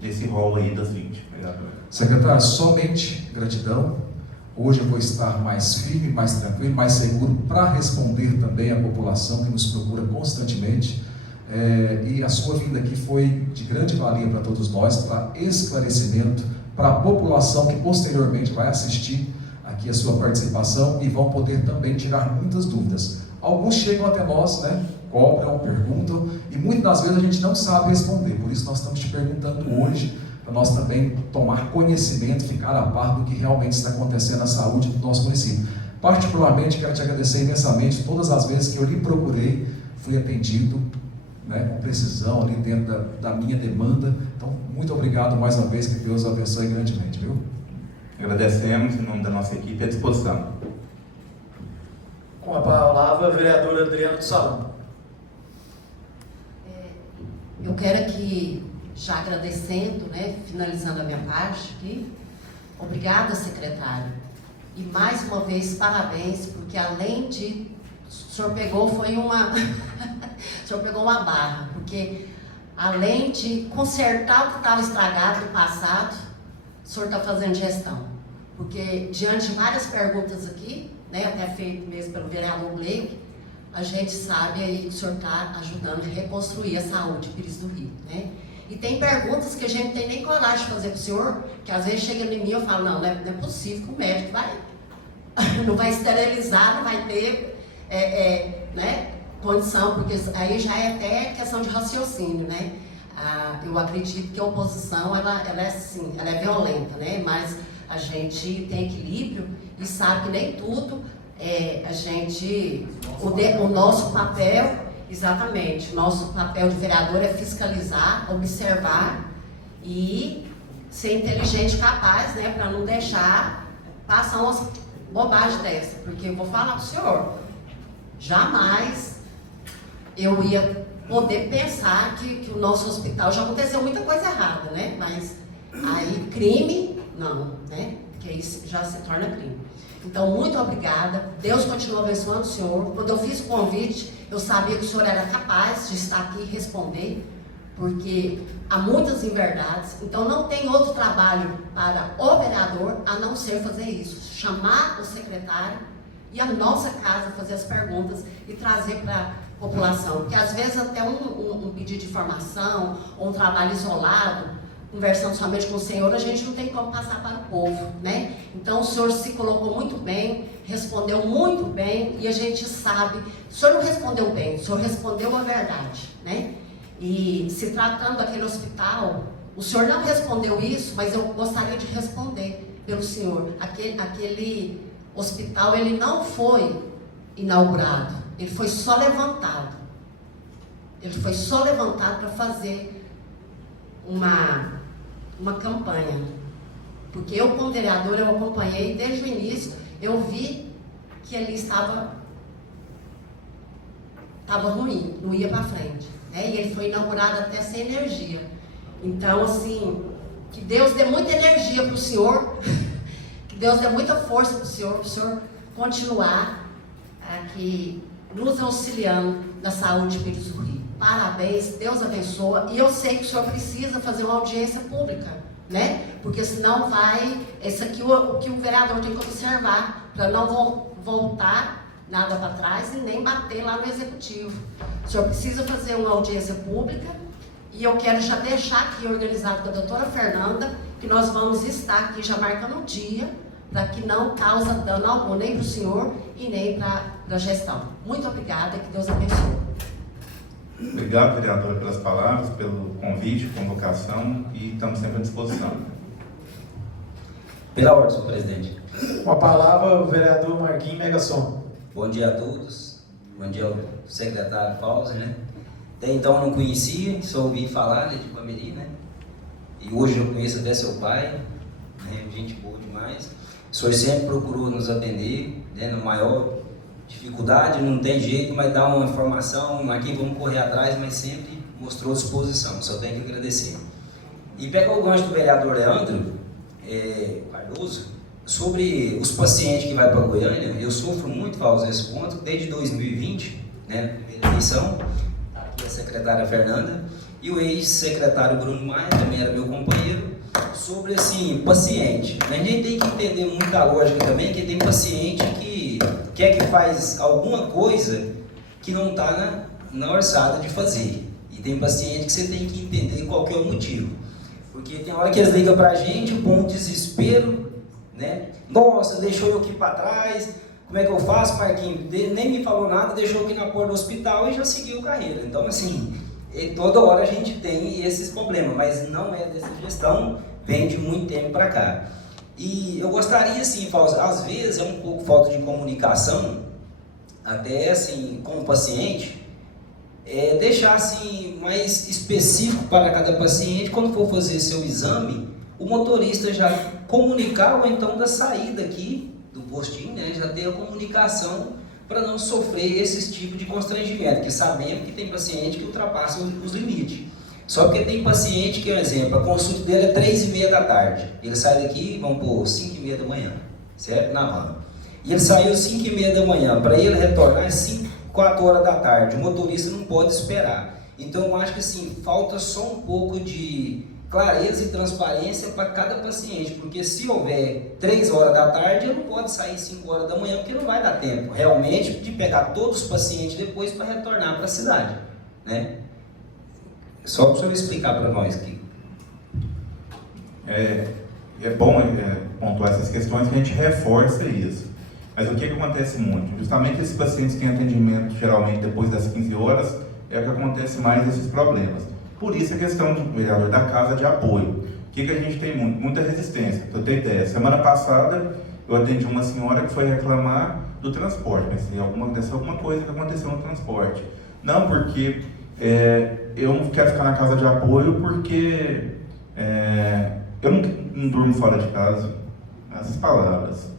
desse rol aí das 20. Obrigado. Secretário, somente gratidão. Hoje eu vou estar mais firme, mais tranquilo, mais seguro para responder também à população que nos procura constantemente. E a sua vinda aqui foi de grande valia para todos nós, para esclarecimento, para a população que posteriormente vai assistir aqui a sua participação e vão poder também tirar muitas dúvidas. Alguns chegam até nós, né, cobram, perguntam, e muitas das vezes a gente não sabe responder. Por isso nós estamos te perguntando hoje, para nós também tomar conhecimento, ficar a par do que realmente está acontecendo na saúde do nosso município. Particularmente, quero te agradecer imensamente. Todas as vezes que eu lhe procurei, fui atendido, né, com precisão, ali dentro da minha demanda. Então, muito obrigado mais uma vez, que Deus abençoe grandemente, viu? Agradecemos, em nome da nossa equipe, à disposição. Com a palavra, a vereadora Adriana do Salão. Eu quero aqui, já agradecendo, né, finalizando a minha parte aqui, obrigada, secretário. E mais uma vez, parabéns, porque além de... O senhor pegou, foi uma... o senhor pegou uma barra, porque além de consertar o que estava estragado no passado, o senhor está fazendo gestão. Porque diante de várias perguntas aqui, né, até feito mesmo pelo vereador Blake, a gente sabe aí que o senhor está ajudando a reconstruir a saúde de Pires do Rio, né? E tem perguntas que a gente não tem nem coragem de fazer para o senhor, que às vezes chega em mim e eu falo, não é possível que o médico não vai esterilizar, não vai ter né, condição, porque aí já é até questão de raciocínio, né? Eu acredito que a oposição, ela é assim, ela é violenta, né? Mas a gente tem equilíbrio e sabe que nem tudo o nosso papel, exatamente, o nosso papel de vereador é fiscalizar, observar e ser inteligente e capaz, né, para não deixar passar umas bobagens dessa, porque eu vou falar para o senhor, jamais eu ia poder pensar que o nosso hospital, já aconteceu muita coisa errada, né, mas Aí, crime, não, né? Porque aí já se torna crime. Então, muito obrigada. Deus continua abençoando o senhor. Quando eu fiz o convite, eu sabia que o senhor era capaz de estar aqui e responder, porque há muitas inverdades. Então, não tem outro trabalho para o vereador a não ser fazer isso. Chamar o secretário e a nossa casa fazer as perguntas e trazer para a população. Porque, às vezes, até um pedido de informação ou um trabalho isolado, conversando somente com o senhor, a gente não tem como passar para o povo, né? Então, o senhor se colocou muito bem, respondeu muito bem, e a gente sabe, o senhor não respondeu bem, o senhor respondeu a verdade, né? E se tratando daquele hospital, o senhor não respondeu isso, mas eu gostaria de responder pelo senhor. Aquele hospital, ele não foi inaugurado, ele foi só levantado. Ele foi só levantado para fazer uma campanha, porque eu, como vereador, eu acompanhei desde o início, eu vi que ele estava ruim, não ia para frente, né? E ele foi inaugurado até sem energia. Então, assim, que Deus dê muita energia para o senhor, que Deus dê muita força para o senhor continuar aqui nos auxiliando na saúde de Pires do Rio. Parabéns, Deus abençoa. E eu sei que o senhor precisa fazer uma audiência pública, né? Porque senão vai... Esse aqui o que o vereador tem que observar, para não voltar nada para trás e nem bater lá no executivo. O senhor precisa fazer uma audiência pública e eu quero já deixar aqui organizado com a doutora Fernanda que nós vamos estar aqui já marcando o dia para que não cause dano algum, nem para o senhor e nem para a gestão. Muito obrigada, que Deus abençoe. Obrigado, vereadora, pelas palavras, pelo convite, convocação, e estamos sempre à disposição. Pela ordem, senhor presidente. Com a palavra, o vereador Marquinhos Megasson. Bom dia a todos. Bom dia ao secretário Fauser, né? Até então eu não conhecia, só ouvi falar de Ipameri, né? E hoje eu conheço até seu pai, né? Gente boa demais. O senhor sempre procurou nos atender, né? Na maior dificuldade, não tem jeito, mas dá uma informação, aqui vamos correr atrás, mas sempre mostrou disposição, só tenho que agradecer. E pega o gancho do vereador Leandro Cardoso, sobre os pacientes que vai para Goiânia. Eu sofro muito, Fausto, nesse ponto, desde 2020, né, na primeira eleição, aqui a secretária Fernanda, e o ex-secretário Bruno Maia, também era meu companheiro, sobre, assim, paciente. A gente tem que entender muita lógica também, que tem paciente que quer que faz alguma coisa que não está na orçada de fazer. E tem paciente que você tem que entender qual que é o motivo. Porque tem hora que eles ligam pra gente, com um desespero, né? Nossa, deixou eu aqui para trás, como é que eu faço, Marquinhos? Nem me falou nada, deixou aqui na porta do hospital e já seguiu carreira. Então, assim, toda hora a gente tem esses problemas, mas não é dessa gestão, vem de muito tempo para cá. E eu gostaria, assim, Fausto, às vezes é um pouco falta de comunicação, até assim, com o paciente, deixar assim, mais específico para cada paciente, quando for fazer seu exame, o motorista já comunicar, ou então da saída aqui do postinho, né, já ter a comunicação para não sofrer esse tipo de constrangimento, que sabemos que tem paciente que ultrapassa os limites. Só porque tem paciente que, por exemplo, a consulta dele é 3h30 da tarde. Ele sai daqui, vamos por 5h30 da manhã, certo? Na van. E ele saiu 5h30 da manhã. Para ele retornar é 4 horas da tarde. O motorista não pode esperar. Então, eu acho que assim, falta só um pouco de clareza e transparência para cada paciente. Porque se houver 3 horas da tarde, ele não pode sair 5 horas da manhã, porque não vai dar tempo, realmente, de pegar todos os pacientes depois para retornar para a cidade, né? Só para o senhor explicar para nós aqui. É bom pontuar essas questões, que a gente reforça isso. Mas o que acontece muito? Justamente esses pacientes que têm atendimento, geralmente depois das 15 horas, é que acontece mais esses problemas. Por isso a questão do vereador da casa de apoio. O que a gente tem muita resistência. Para eu ter ideia, semana passada eu atendi uma senhora que foi reclamar do transporte. Pensei, alguma coisa que aconteceu no transporte. Não, porque eu não quero ficar na casa de apoio porque eu não durmo fora de casa. Essas palavras.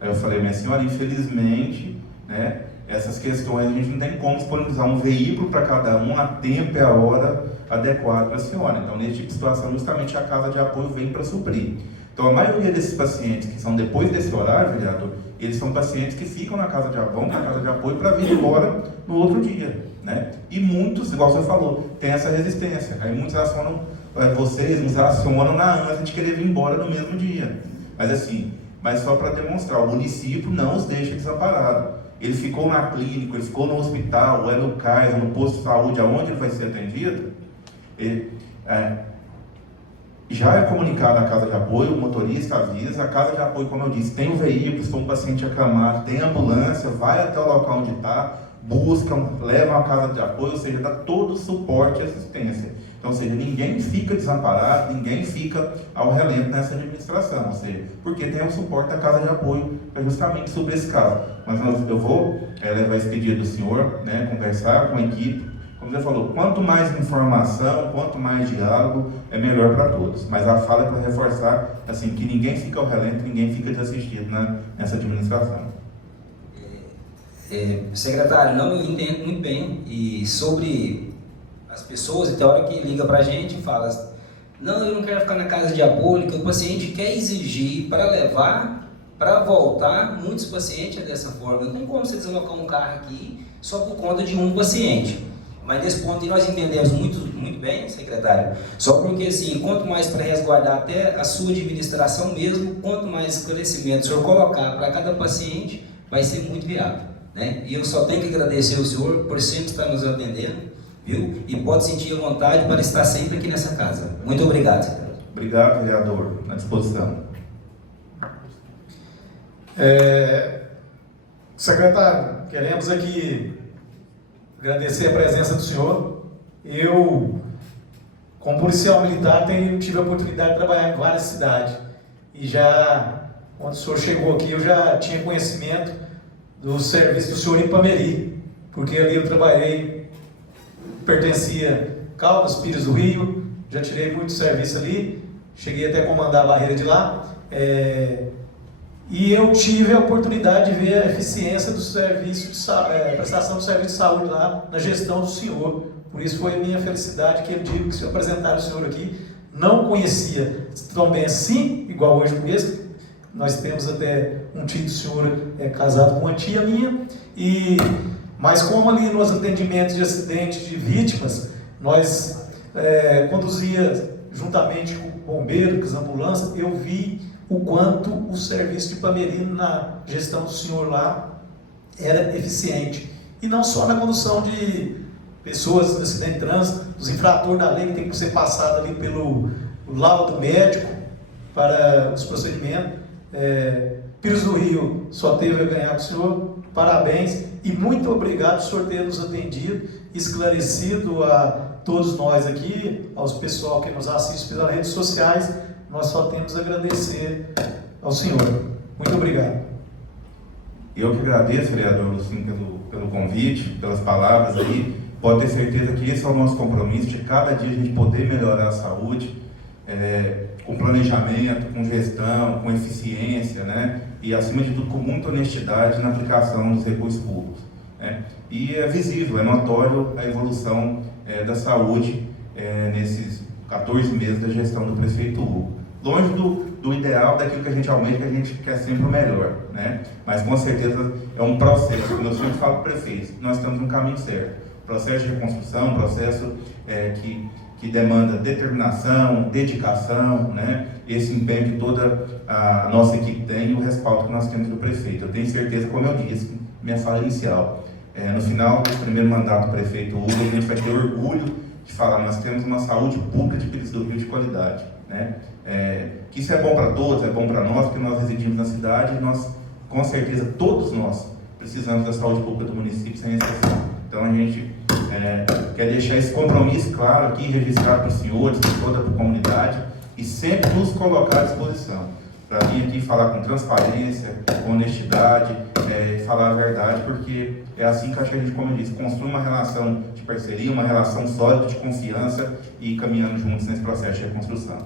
Aí eu falei, minha senhora, infelizmente, né, essas questões, a gente não tem como disponibilizar um veículo para cada um a tempo e a hora adequado para a senhora. Então, nesse tipo de situação, justamente a casa de apoio vem para suprir. Então, a maioria desses pacientes que são depois desse horário, vereador, eles são pacientes que ficam na casa de apoio, vão para a casa de apoio para vir embora no outro dia, né? E muitos, igual você falou, tem essa resistência. Aí muitos acionam, vocês nos acionam na ânsia de querer vir embora no mesmo dia. Mas assim, só para demonstrar, o município não os deixa desamparados. Ele ficou na clínica, ele ficou no hospital, ou é no CAIS, ou no posto de saúde, aonde ele vai ser atendido, já é comunicado à casa de apoio, o motorista avisa, a casa de apoio, como eu disse, tem o veículo, se for um paciente acamado, tem ambulância, vai até o local onde está, buscam, levam à casa de apoio, ou seja, dá todo o suporte e assistência. Então, ou seja, ninguém fica desamparado, ninguém fica ao relento nessa administração, ou seja, porque tem o suporte da casa de apoio para justamente sobre esse caso. Mas eu vou levar esse pedido do senhor, né, conversar com a equipe. Como você falou, quanto mais informação, quanto mais diálogo, é melhor para todos. Mas a fala é para reforçar assim, que ninguém fica ao relento, ninguém fica desassistido nessa administração. Secretário, não, eu entendo muito bem. E sobre as pessoas, tem hora que liga para a gente e fala: não, eu não quero ficar na casa de apoio, que o paciente quer exigir para levar, para voltar. Muitos pacientes é dessa forma. Não tem como você deslocar um carro aqui só por conta de um paciente. Mas nesse ponto nós entendemos muito bem, secretário, só porque assim, quanto mais para resguardar até a sua administração mesmo, quanto mais esclarecimento o senhor colocar para cada paciente, vai ser muito viável, né? E eu só tenho que agradecer ao senhor por sempre estar nos atendendo, viu? E pode sentir a vontade para estar sempre aqui nessa casa. Muito obrigado, secretário. Obrigado, vereador, à disposição. Secretário, queremos aqui agradecer a presença do senhor. Eu, como policial militar, tive a oportunidade de trabalhar em várias cidades. E já, quando o senhor chegou aqui, eu já tinha conhecimento do serviço do senhor em Ipameri, porque ali eu trabalhei, pertencia Caldas, Pires do Rio, já tirei muito serviço ali, cheguei até a comandar a barreira de lá. E eu tive a oportunidade de ver a eficiência do serviço de prestação do serviço de saúde lá na gestão do senhor. Por isso foi a minha felicidade que ele diga que se eu apresentar o senhor aqui, não conhecia tão bem assim, igual hoje conheço. Nós temos até um tio do senhor casado com uma tia minha, mas como ali nos atendimentos de acidentes de vítimas, nós conduzia juntamente com o bombeiro, com as ambulâncias, eu vi o quanto o serviço de Ipameri na gestão do senhor lá era eficiente. E não só na condução de pessoas do acidente de trânsito, dos infratores da lei que tem que ser passado ali pelo laudo médico para os procedimentos. Pires do Rio só teve a ganhar com o senhor, parabéns e muito obrigado por o senhor ter nos atendido, esclarecido a todos nós aqui, aos pessoal que nos assiste pelas redes sociais. Nós só temos a agradecer ao senhor. Muito obrigado. Eu que agradeço, vereador Lucim, pelo convite, pelas palavras aí. Pode ter certeza que esse é o nosso compromisso, de cada dia a gente poder melhorar a saúde, com planejamento, com gestão, com eficiência, né? E, acima de tudo, com muita honestidade na aplicação dos recursos públicos, né? E é visível, é notório a evolução da saúde nesses 14 meses da gestão do prefeito Hugo. Longe do ideal, daquilo que a gente almeja, que a gente quer sempre o melhor, né? Mas com certeza é um processo, como eu sempre falo para o prefeito, nós estamos no caminho certo. Processo de reconstrução, processo que demanda determinação, dedicação, né? Esse empenho que toda a nossa equipe tem e o respaldo que nós temos do prefeito. Eu tenho certeza, como eu disse, minha fala inicial, no final do primeiro mandato do prefeito Hugo, a gente vai ter orgulho de falar, nós temos uma saúde pública de Pires do Rio de qualidade, né? Que isso é bom para todos, é bom para nós, porque nós residimos na cidade e nós, com certeza, todos nós precisamos da saúde pública do município, sem exceção. Então a gente quer deixar esse compromisso claro aqui, registrado para os senhores, para toda a comunidade, e sempre nos colocar à disposição, para vir aqui falar com transparência, com honestidade, falar a verdade, porque é assim que acho que a gente, como eu disse, construi uma relação de parceria, uma relação sólida de confiança e caminhando juntos nesse processo de reconstrução.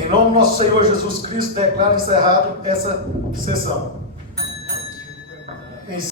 Em nome do nosso Senhor Jesus Cristo, declaro encerrado essa sessão.